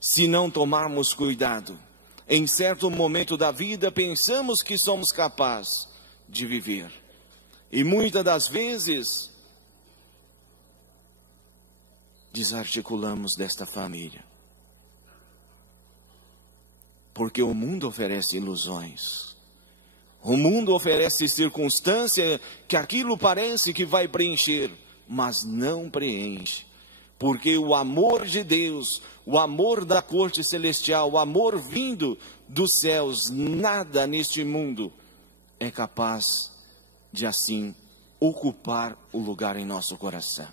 Se não tomarmos cuidado, em certo momento da vida pensamos que somos capazes de viver. E muitas das vezes desarticulamos desta família. Porque o mundo oferece ilusões. O mundo oferece circunstância que aquilo parece que vai preencher, mas não preenche. Porque o amor de Deus, o amor da corte celestial, o amor vindo dos céus, nada neste mundo é capaz de assim ocupar o lugar em nosso coração.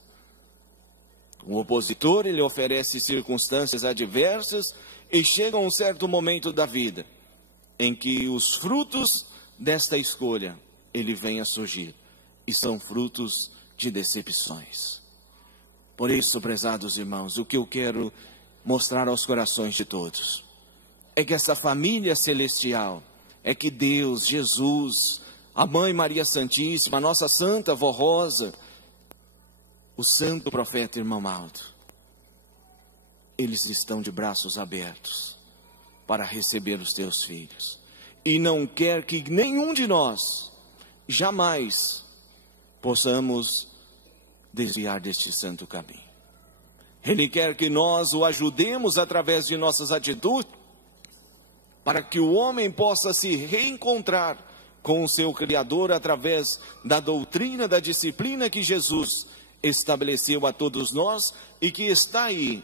O opositor, ele oferece circunstâncias adversas e chega um certo momento da vida em que os frutos desta escolha, ele vem a surgir, e são frutos de decepções. Por isso, prezados irmãos, o que eu quero mostrar aos corações de todos, é que essa família celestial, é que Deus, Jesus, a Mãe Maria Santíssima, a nossa Santa Vó Rosa, o Santo Profeta Irmão Aldo, eles estão de braços abertos para receber os teus filhos. E não quer que nenhum de nós jamais possamos desviar deste santo caminho. Ele quer que nós o ajudemos através de nossas atitudes, para que o homem possa se reencontrar com o seu Criador através da doutrina, da disciplina que Jesus estabeleceu a todos nós e que está aí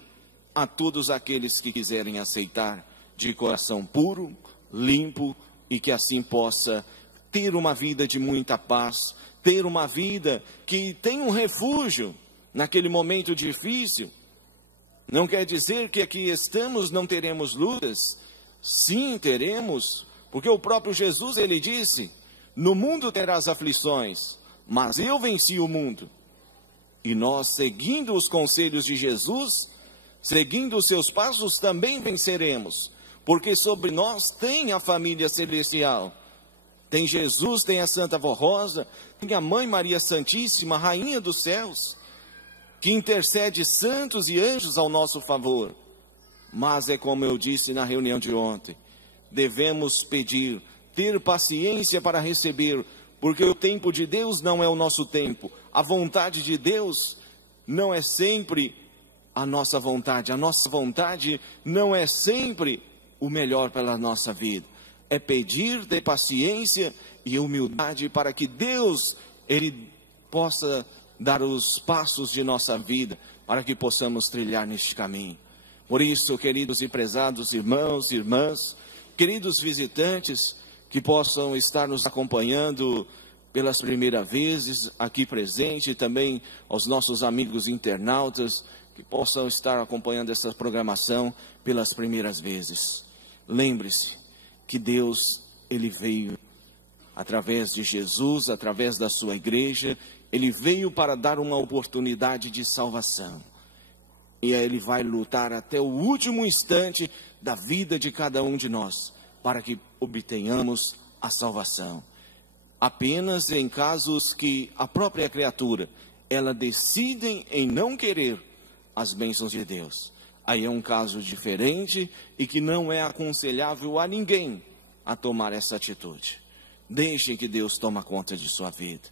a todos aqueles que quiserem aceitar de coração puro, limpo, e que assim possa ter uma vida de muita paz, ter uma vida que tem um refúgio naquele momento difícil. Não quer dizer que aqui estamos não teremos lutas. Sim, teremos, porque o próprio Jesus, ele disse: no mundo terás aflições, mas eu venci o mundo. E nós, seguindo os conselhos de Jesus, seguindo os seus passos, também venceremos. Porque sobre nós tem a família celestial. Tem Jesus, tem a Santa Vó Rosa, tem a Mãe Maria Santíssima, Rainha dos Céus, que intercede santos e anjos ao nosso favor. Mas é como eu disse na reunião de ontem, devemos pedir, ter paciência para receber, porque o tempo de Deus não é o nosso tempo. A vontade de Deus não é sempre a nossa vontade não é sempre o melhor pela nossa vida. É pedir, ter paciência e humildade para que Deus, ele possa dar os passos de nossa vida, para que possamos trilhar neste caminho. Por isso, queridos e prezados irmãos e irmãs, queridos visitantes que possam estar nos acompanhando pelas primeiras vezes aqui presente, e também aos nossos amigos internautas que possam estar acompanhando essa programação pelas primeiras vezes. Lembre-se que Deus, ele veio através de Jesus, através da sua igreja, ele veio para dar uma oportunidade de salvação. E ele vai lutar até o último instante da vida de cada um de nós, para que obtenhamos a salvação. Apenas em casos que a própria criatura, ela decide em não querer as bênçãos de Deus. Aí é um caso diferente e que não é aconselhável a ninguém a tomar essa atitude. Deixem que Deus tome conta de sua vida.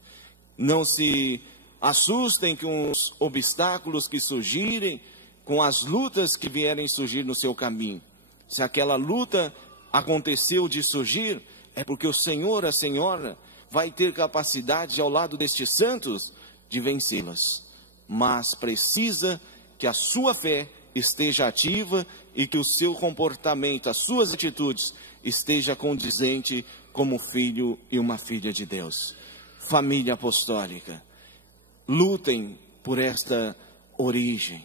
Não se assustem com os obstáculos que surgirem, com as lutas que vierem surgir no seu caminho. Se aquela luta aconteceu de surgir, é porque o Senhor, a Senhora, vai ter capacidade ao lado destes santos de vencê-las. Mas precisa que a sua fé esteja ativa e que o seu comportamento, as suas atitudes, esteja condizente como filho e uma filha de Deus. Família apostólica, lutem por esta origem.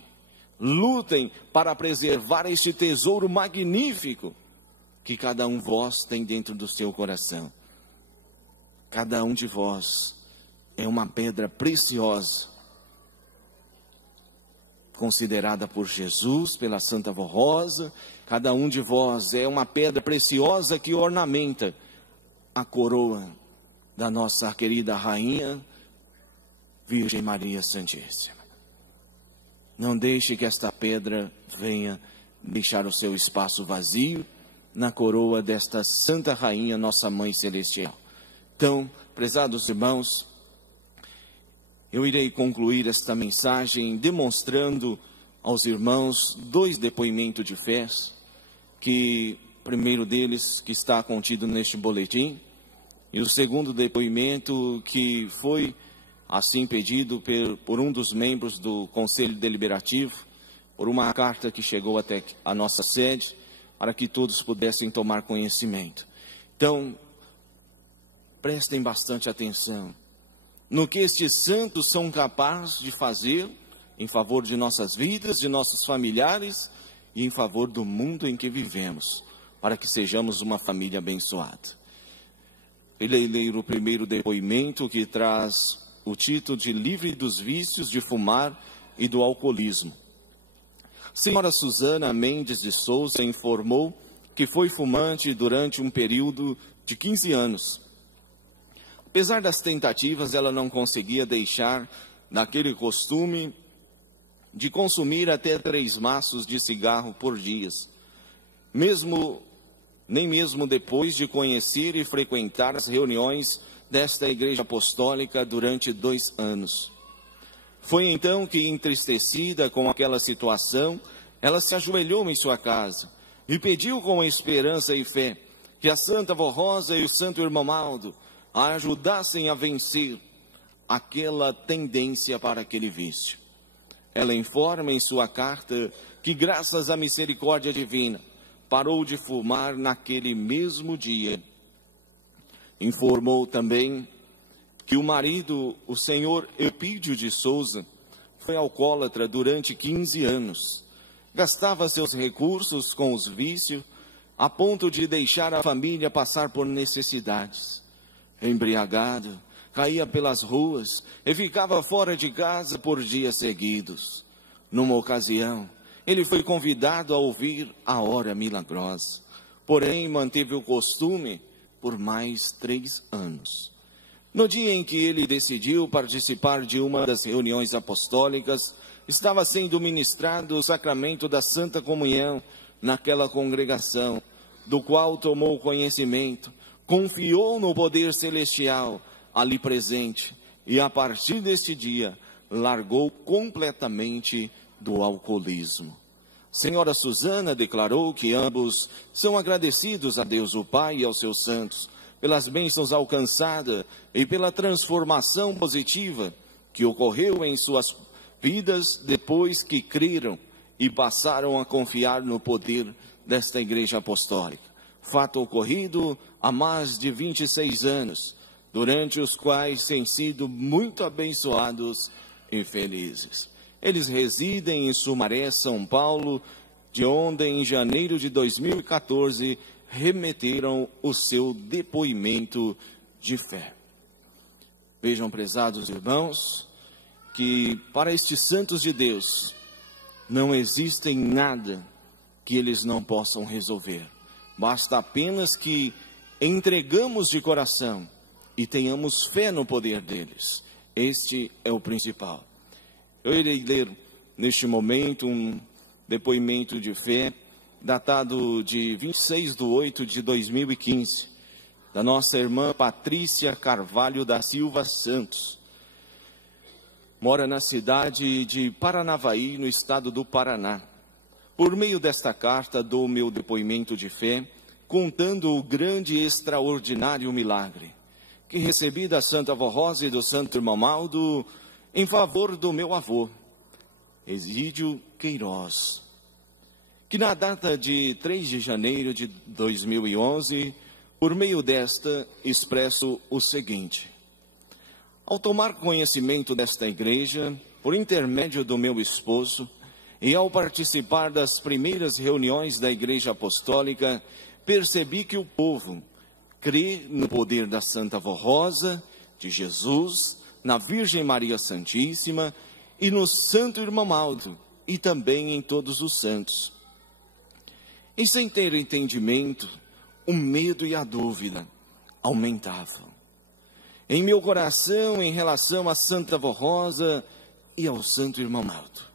Lutem para preservar este tesouro magnífico que cada um de vós tem dentro do seu coração. Cada um de vós é uma pedra preciosa, considerada por Jesus, pela Santa Vó Rosa. Cada um de vós é uma pedra preciosa que ornamenta a coroa da nossa querida Rainha Virgem Maria Santíssima. Não deixe que esta pedra venha deixar o seu espaço vazio na coroa desta Santa Rainha, nossa Mãe Celestial. Então, prezados irmãos, eu irei concluir esta mensagem demonstrando aos irmãos 2 depoimentos de fé, que o primeiro deles que está contido neste boletim, e o segundo depoimento que foi assim pedido por um dos membros do Conselho Deliberativo, por uma carta que chegou até a nossa sede, para que todos pudessem tomar conhecimento. Então, prestem bastante atenção no que estes santos são capazes de fazer em favor de nossas vidas, de nossos familiares e em favor do mundo em que vivemos, para que sejamos uma família abençoada. Irei ler o primeiro depoimento, que traz o título de Livre dos Vícios de Fumar e do Alcoolismo. Senhora Suzana Mendes de Souza informou que foi fumante durante um período de 15 anos. Apesar das tentativas, ela não conseguia deixar daquele costume de consumir até 3 maços de cigarro por dia, nem mesmo depois de conhecer e frequentar as reuniões desta Igreja Apostólica durante 2 anos. Foi então que, entristecida com aquela situação, ela se ajoelhou em sua casa e pediu com esperança e fé que a Santa Vó Rosa e o Santo Irmão Maldo a ajudassem a vencer aquela tendência para aquele vício. Ela informa em sua carta que, graças à misericórdia divina, parou de fumar naquele mesmo dia. Informou também que o marido, o senhor Eupídio de Souza, foi alcoólatra durante 15 anos. Gastava seus recursos com os vícios, a ponto de deixar a família passar por necessidades. Embriagado, caía pelas ruas e ficava fora de casa por dias seguidos. Numa ocasião, ele foi convidado a ouvir a hora milagrosa, porém manteve o costume por mais 3 anos. No dia em que ele decidiu participar de uma das reuniões apostólicas, estava sendo ministrado o sacramento da Santa Comunhão naquela congregação, do qual tomou conhecimento, confiou no poder celestial ali presente e, a partir deste dia, largou completamente do alcoolismo. Senhora Suzana declarou que ambos são agradecidos a Deus o Pai e aos seus santos pelas bênçãos alcançadas e pela transformação positiva que ocorreu em suas vidas depois que creram e passaram a confiar no poder desta Igreja Apostólica. Fato ocorrido há mais de 26 anos, durante os quais têm sido muito abençoados e felizes. Eles residem em Sumaré, São Paulo, de onde em janeiro de 2014 remeteram o seu depoimento de fé. Vejam, prezados irmãos, que para estes santos de Deus não existem nada que eles não possam resolver. Basta apenas que entregamos de coração e tenhamos fé no poder deles. Este é o principal. Eu irei ler neste momento um depoimento de fé datado de 26/8/2015, da nossa irmã Patrícia Carvalho da Silva Santos. Mora na cidade de Paranavaí, no estado do Paraná. Por meio desta carta, dou meu depoimento de fé, contando o grande e extraordinário milagre que recebi da Santa Avó Rosa e do Santo Irmão Maldo em favor do meu avô, Exídio Queiroz, que na data de 3 de janeiro de 2011, por meio desta, expresso o seguinte: ao tomar conhecimento desta igreja, por intermédio do meu esposo, e ao participar das primeiras reuniões da Igreja Apostólica, percebi que o povo crê no poder da Santa Avó Rosa, de Jesus, na Virgem Maria Santíssima e no Santo Irmão Maldo, e também em todos os santos. E sem ter entendimento, o medo e a dúvida aumentavam em meu coração em relação à Santa Avó Rosa e ao Santo Irmão Maldo.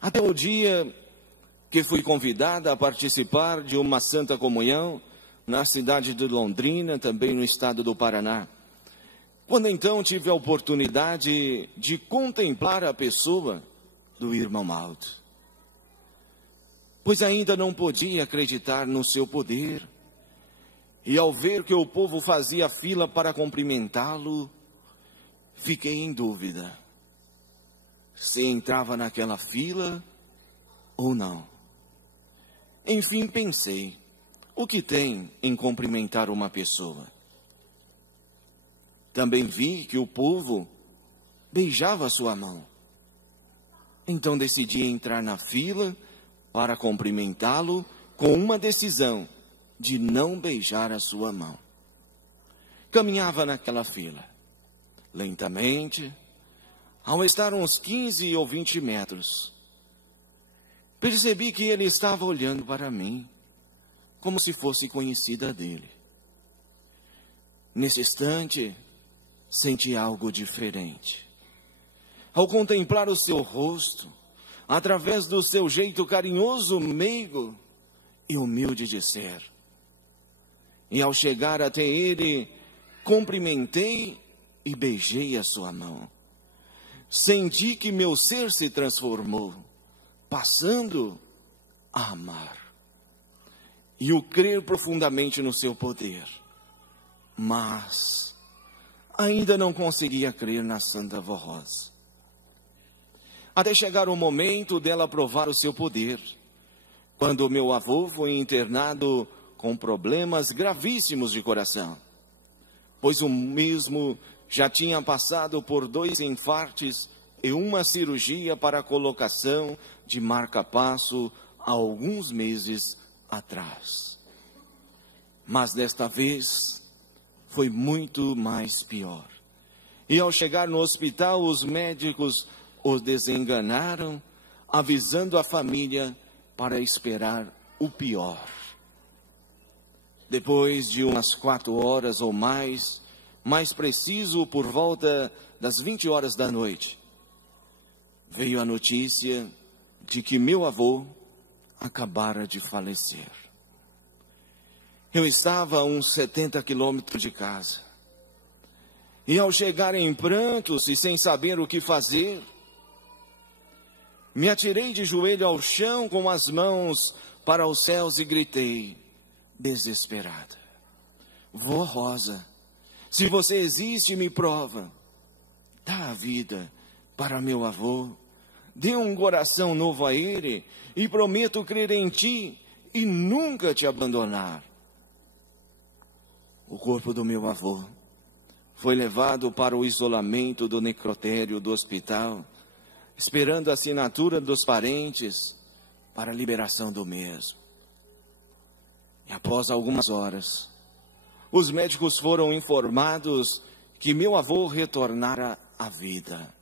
Até o dia que fui convidada a participar de uma Santa Comunhão na cidade de Londrina, também no estado do Paraná. Quando então tive a oportunidade de contemplar a pessoa do Irmão Maldo, pois ainda não podia acreditar no seu poder. E ao ver que o povo fazia fila para cumprimentá-lo, fiquei em dúvida se entrava naquela fila ou não. Enfim, pensei, o que tem em cumprimentar uma pessoa? Também vi que o povo beijava sua mão. Então decidi entrar na fila para cumprimentá-lo com uma decisão de não beijar a sua mão. Caminhava naquela fila, lentamente. Ao estar uns 15 ou 20 metros, percebi que ele estava olhando para mim, como se fosse conhecida dele. Nesse instante, senti algo diferente. Ao contemplar o seu rosto, através do seu jeito carinhoso, meigo e humilde de ser. E ao chegar até ele, cumprimentei e beijei a sua mão. Senti que meu ser se transformou, passando a amar. E o crer profundamente no seu poder. Mas ainda não conseguia crer na Santa Avó Rosa. Até chegar o momento dela provar o seu poder, quando meu avô foi internado com problemas gravíssimos de coração, pois o mesmo já tinha passado por 2 infartes e uma cirurgia para a colocação de marca-passo há alguns meses atrás. Mas desta vez foi muito mais pior. E ao chegar no hospital, os médicos os desenganaram, avisando a família para esperar o pior. Depois de umas 4 horas ou mais preciso por volta das 20 horas da noite, veio a notícia de que meu avô acabara de falecer. Eu estava a uns 70 quilômetros de casa. E ao chegar em prantos e sem saber o que fazer, me atirei de joelho ao chão com as mãos para os céus e gritei, desesperada: Vó Rosa, se você existe, me prova. Dá a vida para meu avô, dê um coração novo a ele e prometo crer em ti e nunca te abandonar. O corpo do meu avô foi levado para o isolamento do necrotério do hospital, esperando a assinatura dos parentes para a liberação do mesmo. E após algumas horas, os médicos foram informados que meu avô retornara à vida.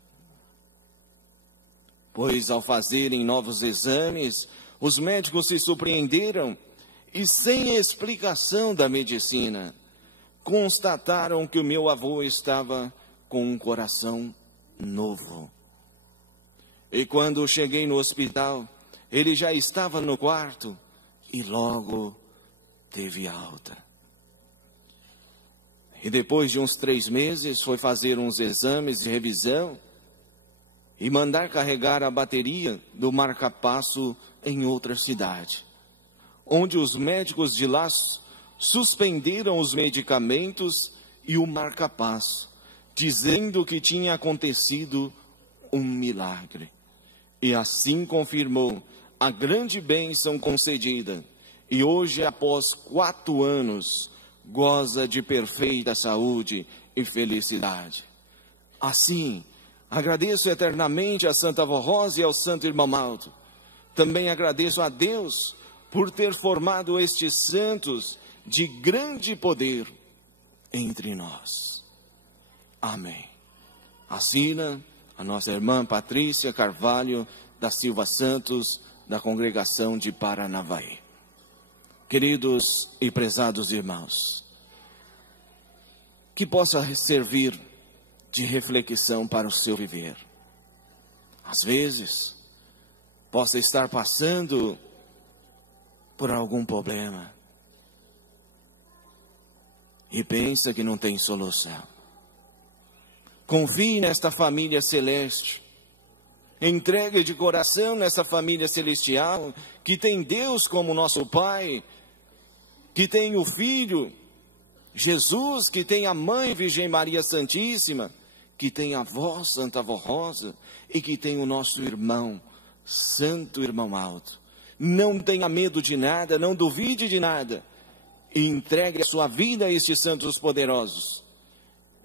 Pois ao fazerem novos exames, os médicos se surpreenderam e, sem explicação da medicina, constataram que o meu avô estava com um coração novo. E quando cheguei no hospital, ele já estava no quarto e logo teve alta. E depois de uns 3 meses, foi fazer uns exames de revisão e mandar carregar a bateria do marca-passo em outra cidade, onde os médicos de lá suspenderam os medicamentos e o marca-passo, dizendo que tinha acontecido um milagre. E assim confirmou a grande bênção concedida. E hoje, após 4 anos, goza de perfeita saúde e felicidade. Assim, agradeço eternamente a Santa Avó Rosa e ao Santo Irmão Malto. Também agradeço a Deus por ter formado estes santos de grande poder entre nós. Amém. Assina a nossa irmã Patrícia Carvalho da Silva Santos, da congregação de Paranavaí. Queridos e prezados irmãos, que possa servir de reflexão para o seu viver. Às vezes, possa estar passando por algum problema e pensa que não tem solução. Confie nesta família celeste. Entregue de coração nessa família celestial, que tem Deus como nosso Pai, que tem o Filho, Jesus, que tem a Mãe Virgem Maria Santíssima, que tem a avó Santa Avó Rosa e que tem o nosso irmão, Santo Irmão Malto. Não tenha medo de nada, não duvide de nada, e entregue a sua vida a estes santos poderosos.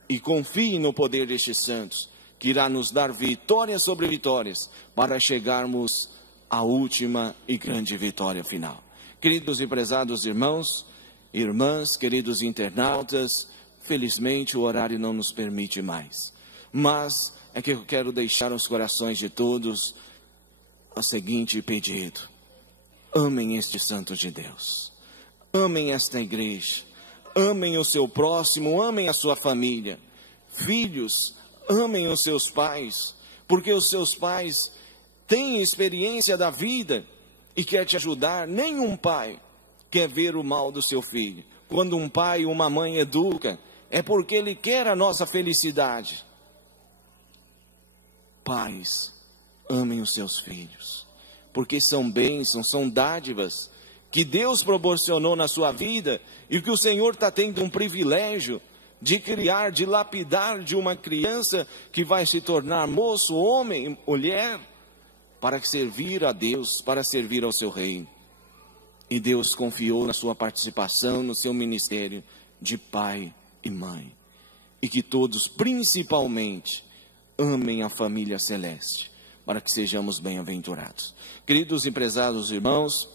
E confie no poder destes santos, que irá nos dar vitórias sobre vitórias, para chegarmos à última e grande vitória final. Queridos e prezados irmãos, irmãs, queridos internautas, felizmente o horário não nos permite mais. Mas é que eu quero deixar nos corações de todos o seguinte pedido: amem estes santos de Deus, amem esta igreja, amem o seu próximo, amem a sua família. Filhos, amem os seus pais, porque os seus pais têm experiência da vida e quer te ajudar. Nenhum pai quer ver o mal do seu filho. Quando um pai ou uma mãe educa, é porque ele quer a nossa felicidade. Pais, amem os seus filhos, porque são bênçãos, são dádivas que Deus proporcionou na sua vida e que o Senhor está tendo um privilégio de criar, de lapidar de uma criança que vai se tornar moço, homem, mulher, para servir a Deus, para servir ao seu reino. E Deus confiou na sua participação, no seu ministério de pai e mãe. E que todos, principalmente, amem a família celeste, para que sejamos bem-aventurados. Queridos e prezados irmãos,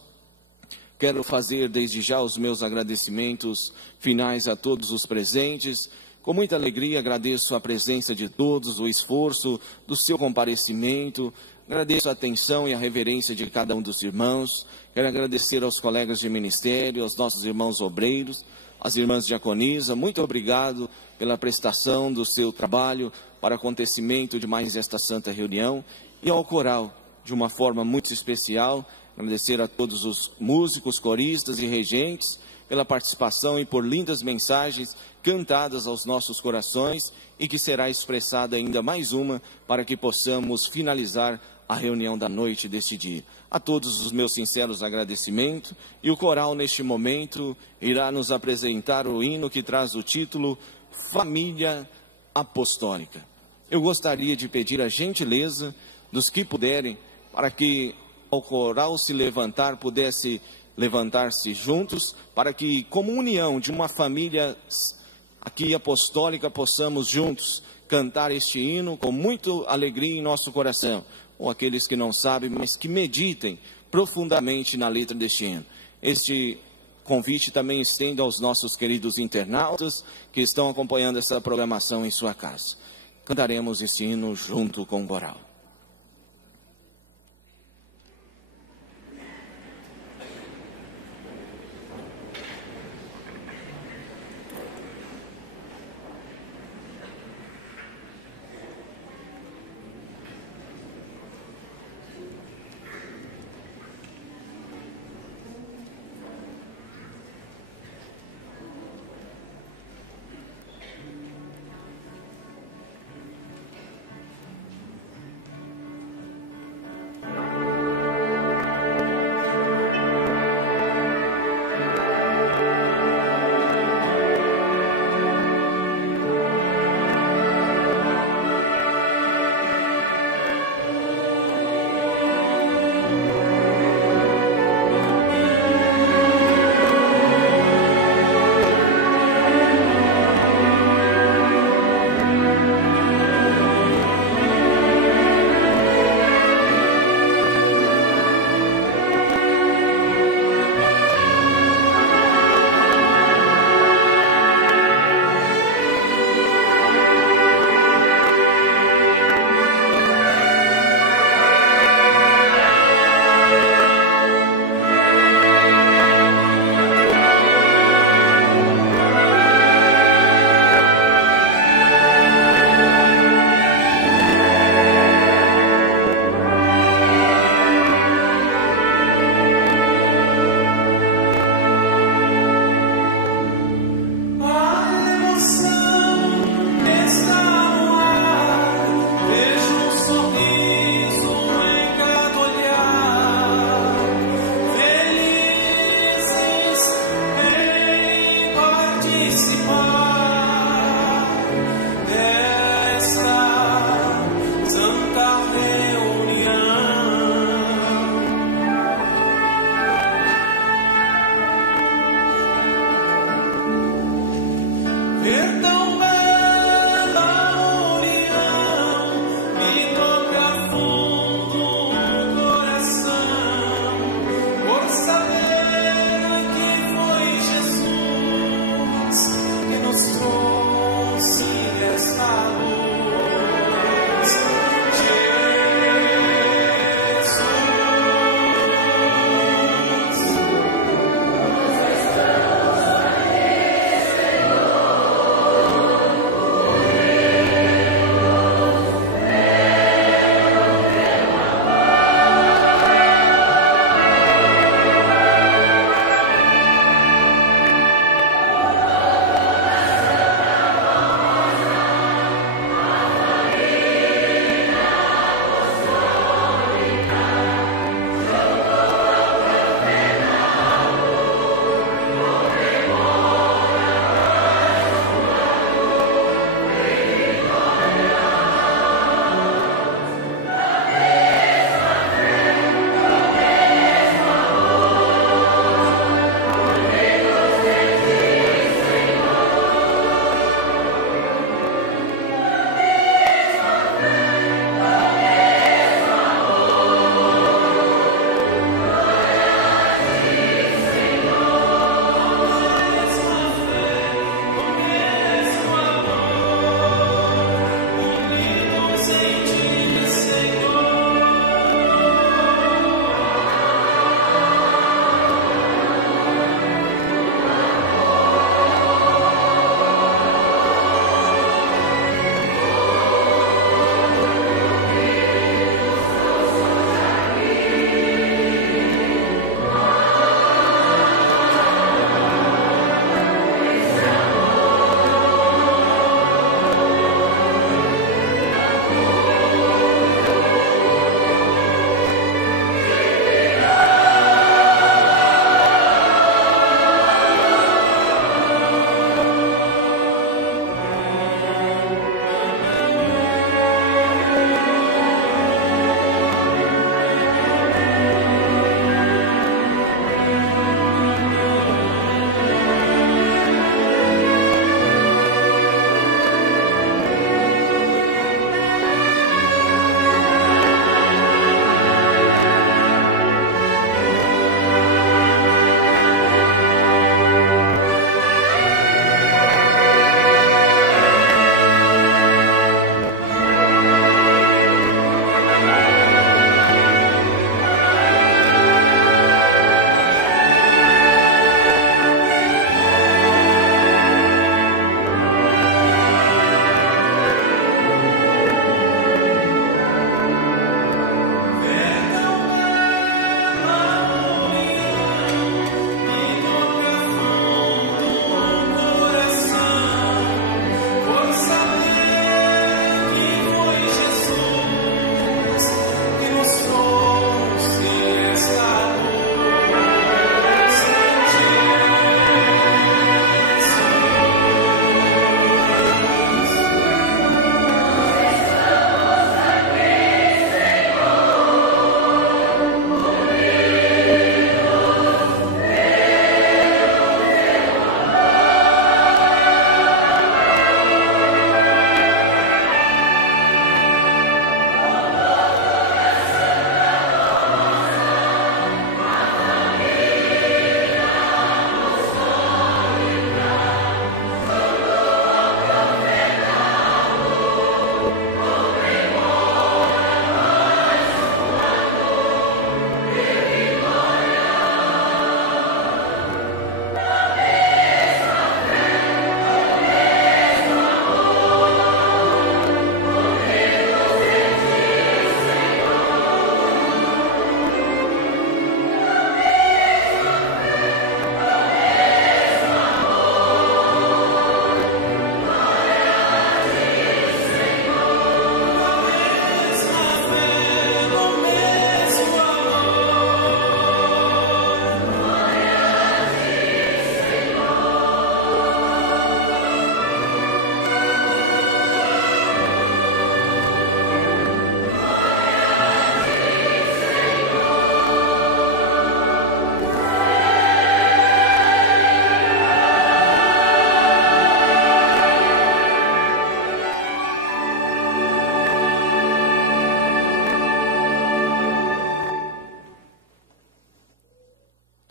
quero fazer desde já os meus agradecimentos finais a todos os presentes. Com muita alegria agradeço a presença de todos, o esforço do seu comparecimento. Agradeço a atenção e a reverência de cada um dos irmãos. Quero agradecer aos colegas de ministério, aos nossos irmãos obreiros, às irmãs diaconisa. Muito obrigado pela prestação do seu trabalho para o acontecimento de mais esta santa reunião. E ao coral, de uma forma muito especial, agradecer a todos os músicos, coristas e regentes pela participação e por lindas mensagens cantadas aos nossos corações, e que será expressada ainda mais uma para que possamos finalizar a reunião da noite deste dia. A todos os meus sinceros agradecimentos, e o coral neste momento irá nos apresentar o hino que traz o título Família Apostólica. Eu gostaria de pedir a gentileza dos que puderem, para que ao coral se levantar, pudesse levantar-se juntos, para que, como união de uma família aqui apostólica, possamos juntos cantar este hino com muita alegria em nosso coração. Ou aqueles que não sabem, mas que meditem profundamente na letra deste hino. Este convite também estendo aos nossos queridos internautas que estão acompanhando essa programação em sua casa. Cantaremos este hino junto com o coral.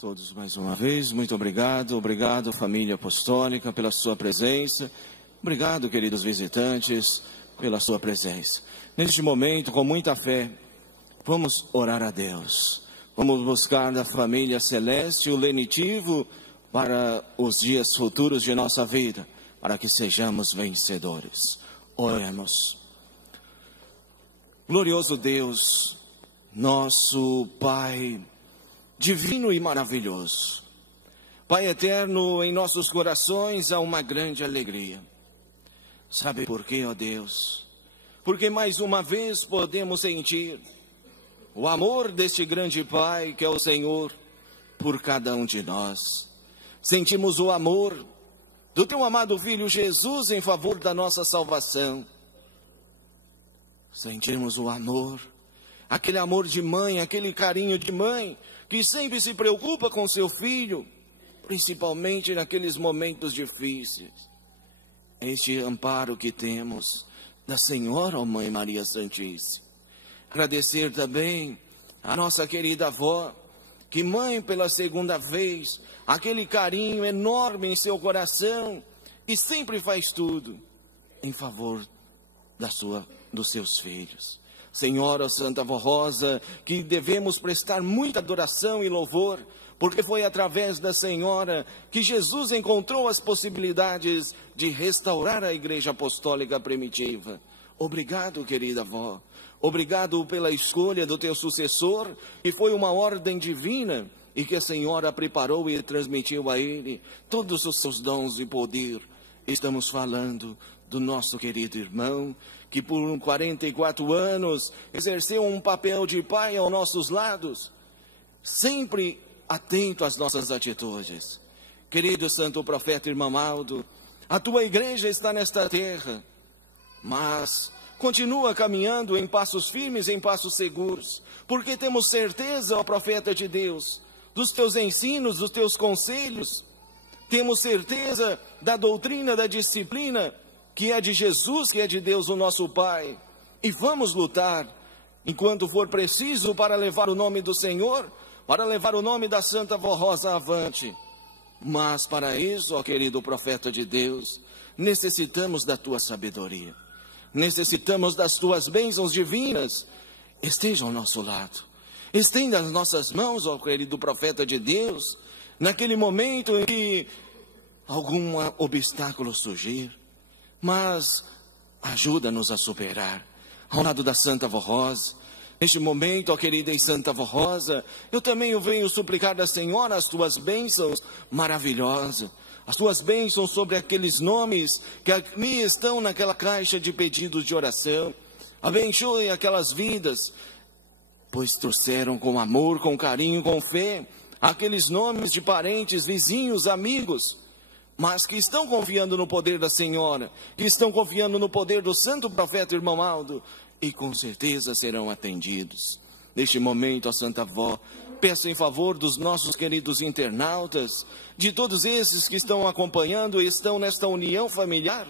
todos mais uma vez, muito obrigado, família apostólica, pela sua presença, obrigado, queridos visitantes, pela sua presença. Neste momento, com muita fé, vamos orar a Deus, vamos buscar da família celeste o lenitivo para os dias futuros de nossa vida, para que sejamos vencedores. Oremos. Glorioso Deus, nosso Pai divino e maravilhoso, Pai eterno, em nossos corações há uma grande alegria. Sabe por quê, ó Deus? Porque mais uma vez podemos sentir o amor deste grande Pai que é o Senhor por cada um de nós. Sentimos o amor do Teu amado Filho Jesus em favor da nossa salvação. Sentimos o amor, aquele amor de mãe, aquele carinho de mãe, que sempre se preocupa com seu filho, principalmente naqueles momentos difíceis. Este amparo que temos da Senhora, ó Mãe Maria Santíssima. Agradecer também a nossa querida avó, que mãe pela segunda vez, aquele carinho enorme em seu coração, e sempre faz tudo em favor dos seus filhos. Senhora Santa Avó Rosa, que devemos prestar muita adoração e louvor, porque foi através da Senhora que Jesus encontrou as possibilidades de restaurar a Igreja Apostólica primitiva. Obrigado, querida avó. Obrigado pela escolha do teu sucessor, que foi uma ordem divina, e que a Senhora preparou e transmitiu a ele todos os seus dons e poder. Estamos falando do nosso querido irmão, que por 44 anos exerceu um papel de pai aos nossos lados, sempre atento às nossas atitudes. Querido santo profeta irmão Aldo, a tua igreja está nesta terra, mas continua caminhando em passos firmes, em passos seguros, porque temos certeza, ó profeta de Deus, dos teus ensinos, dos teus conselhos, temos certeza da doutrina, da disciplina, que é de Jesus, que é de Deus o nosso Pai, e vamos lutar, enquanto for preciso, para levar o nome do Senhor, para levar o nome da Santa Avó Rosa avante. Mas para isso, ó querido profeta de Deus, necessitamos da tua sabedoria, necessitamos das tuas bênçãos divinas. Esteja ao nosso lado, estenda as nossas mãos, ó querido profeta de Deus, naquele momento em que algum obstáculo surgir, mas ajuda-nos a superar, ao lado da Santa Avó Rosa. Neste momento, ó querida e Santa Avó Rosa, eu também venho suplicar da Senhora as tuas bênçãos maravilhosas, as tuas bênçãos sobre aqueles nomes que ali estão naquela caixa de pedidos de oração. Abençoe aquelas vidas, pois trouxeram com amor, com carinho, com fé, aqueles nomes de parentes, vizinhos, amigos, mas que estão confiando no poder da Senhora, que estão confiando no poder do santo profeta irmão Aldo, e com certeza serão atendidos. Neste momento, ó Santa Avó, peço em favor dos nossos queridos internautas, de todos esses que estão acompanhando e estão nesta união familiar,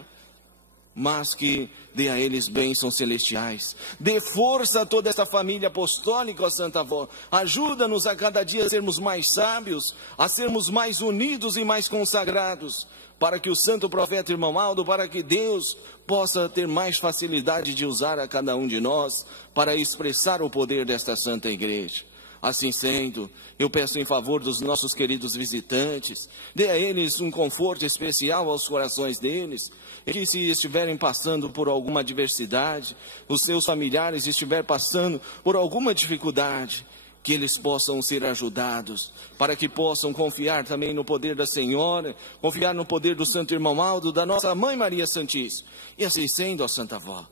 mas que dê a eles bênçãos celestiais, dê força a toda esta família apostólica, ó Santa Avó, ajuda-nos a cada dia a sermos mais sábios, a sermos mais unidos e mais consagrados, para que o santo profeta irmão Aldo, para que Deus possa ter mais facilidade de usar a cada um de nós, para expressar o poder desta santa igreja. Assim sendo, eu peço em favor dos nossos queridos visitantes, dê a eles um conforto especial aos corações deles, e que se estiverem passando por alguma adversidade, os seus familiares estiverem passando por alguma dificuldade, que eles possam ser ajudados, para que possam confiar também no poder da Senhora, confiar no poder do Santo Irmão Aldo, da nossa Mãe Maria Santíssima. E assim sendo, ó Santa Avó,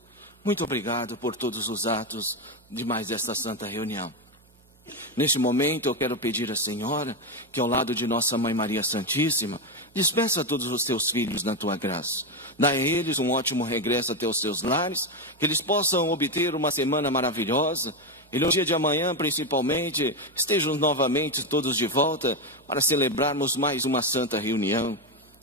muito obrigado por todos os atos de mais esta santa reunião. Neste momento eu quero pedir à Senhora que ao lado de nossa Mãe Maria Santíssima, despeça todos os teus filhos na tua graça. Dá a eles um ótimo regresso até os seus lares, que eles possam obter uma semana maravilhosa, e no dia de amanhã, principalmente, estejam novamente todos de volta para celebrarmos mais uma santa reunião.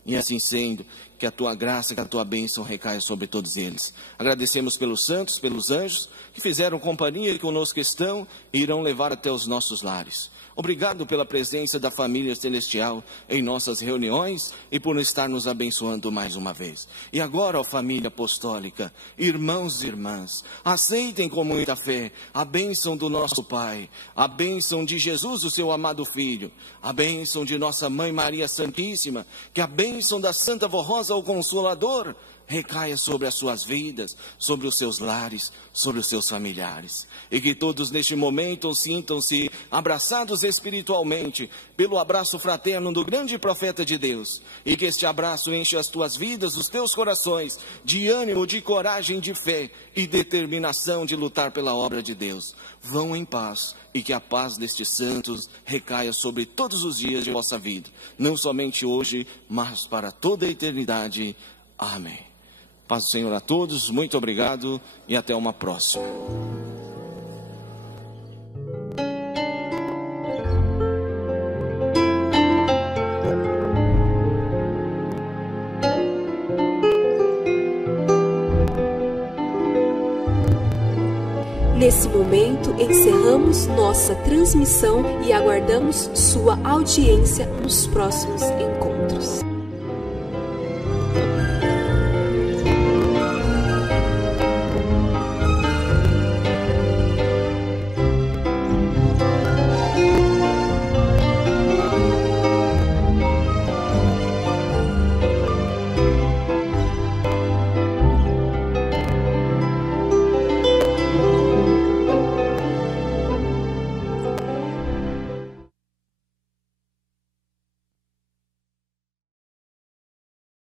E assim sendo, que a tua graça, que a tua bênção recaia sobre todos eles. Agradecemos pelos santos, pelos anjos, que fizeram companhia e conosco estão e irão levar até os nossos lares. Obrigado pela presença da família celestial em nossas reuniões e por estar nos abençoando mais uma vez. E agora, ó família apostólica, irmãos e irmãs, aceitem com muita fé a bênção do nosso Pai, a bênção de Jesus, o seu amado Filho, a bênção de nossa Mãe Maria Santíssima, que a bênção da Santa Vó Rosa, o Consolador, recaia sobre as suas vidas, sobre os seus lares, sobre os seus familiares. E que todos neste momento sintam-se abraçados espiritualmente pelo abraço fraterno do grande profeta de Deus. E que este abraço enche as tuas vidas, os teus corações, de ânimo, de coragem, de fé e determinação de lutar pela obra de Deus. Vão em paz e que a paz destes santos recaia sobre todos os dias de vossa vida. Não somente hoje, mas para toda a eternidade. Amém. Paz do Senhor a todos, muito obrigado e até uma próxima. Nesse momento, encerramos nossa transmissão e aguardamos sua audiência nos próximos encontros.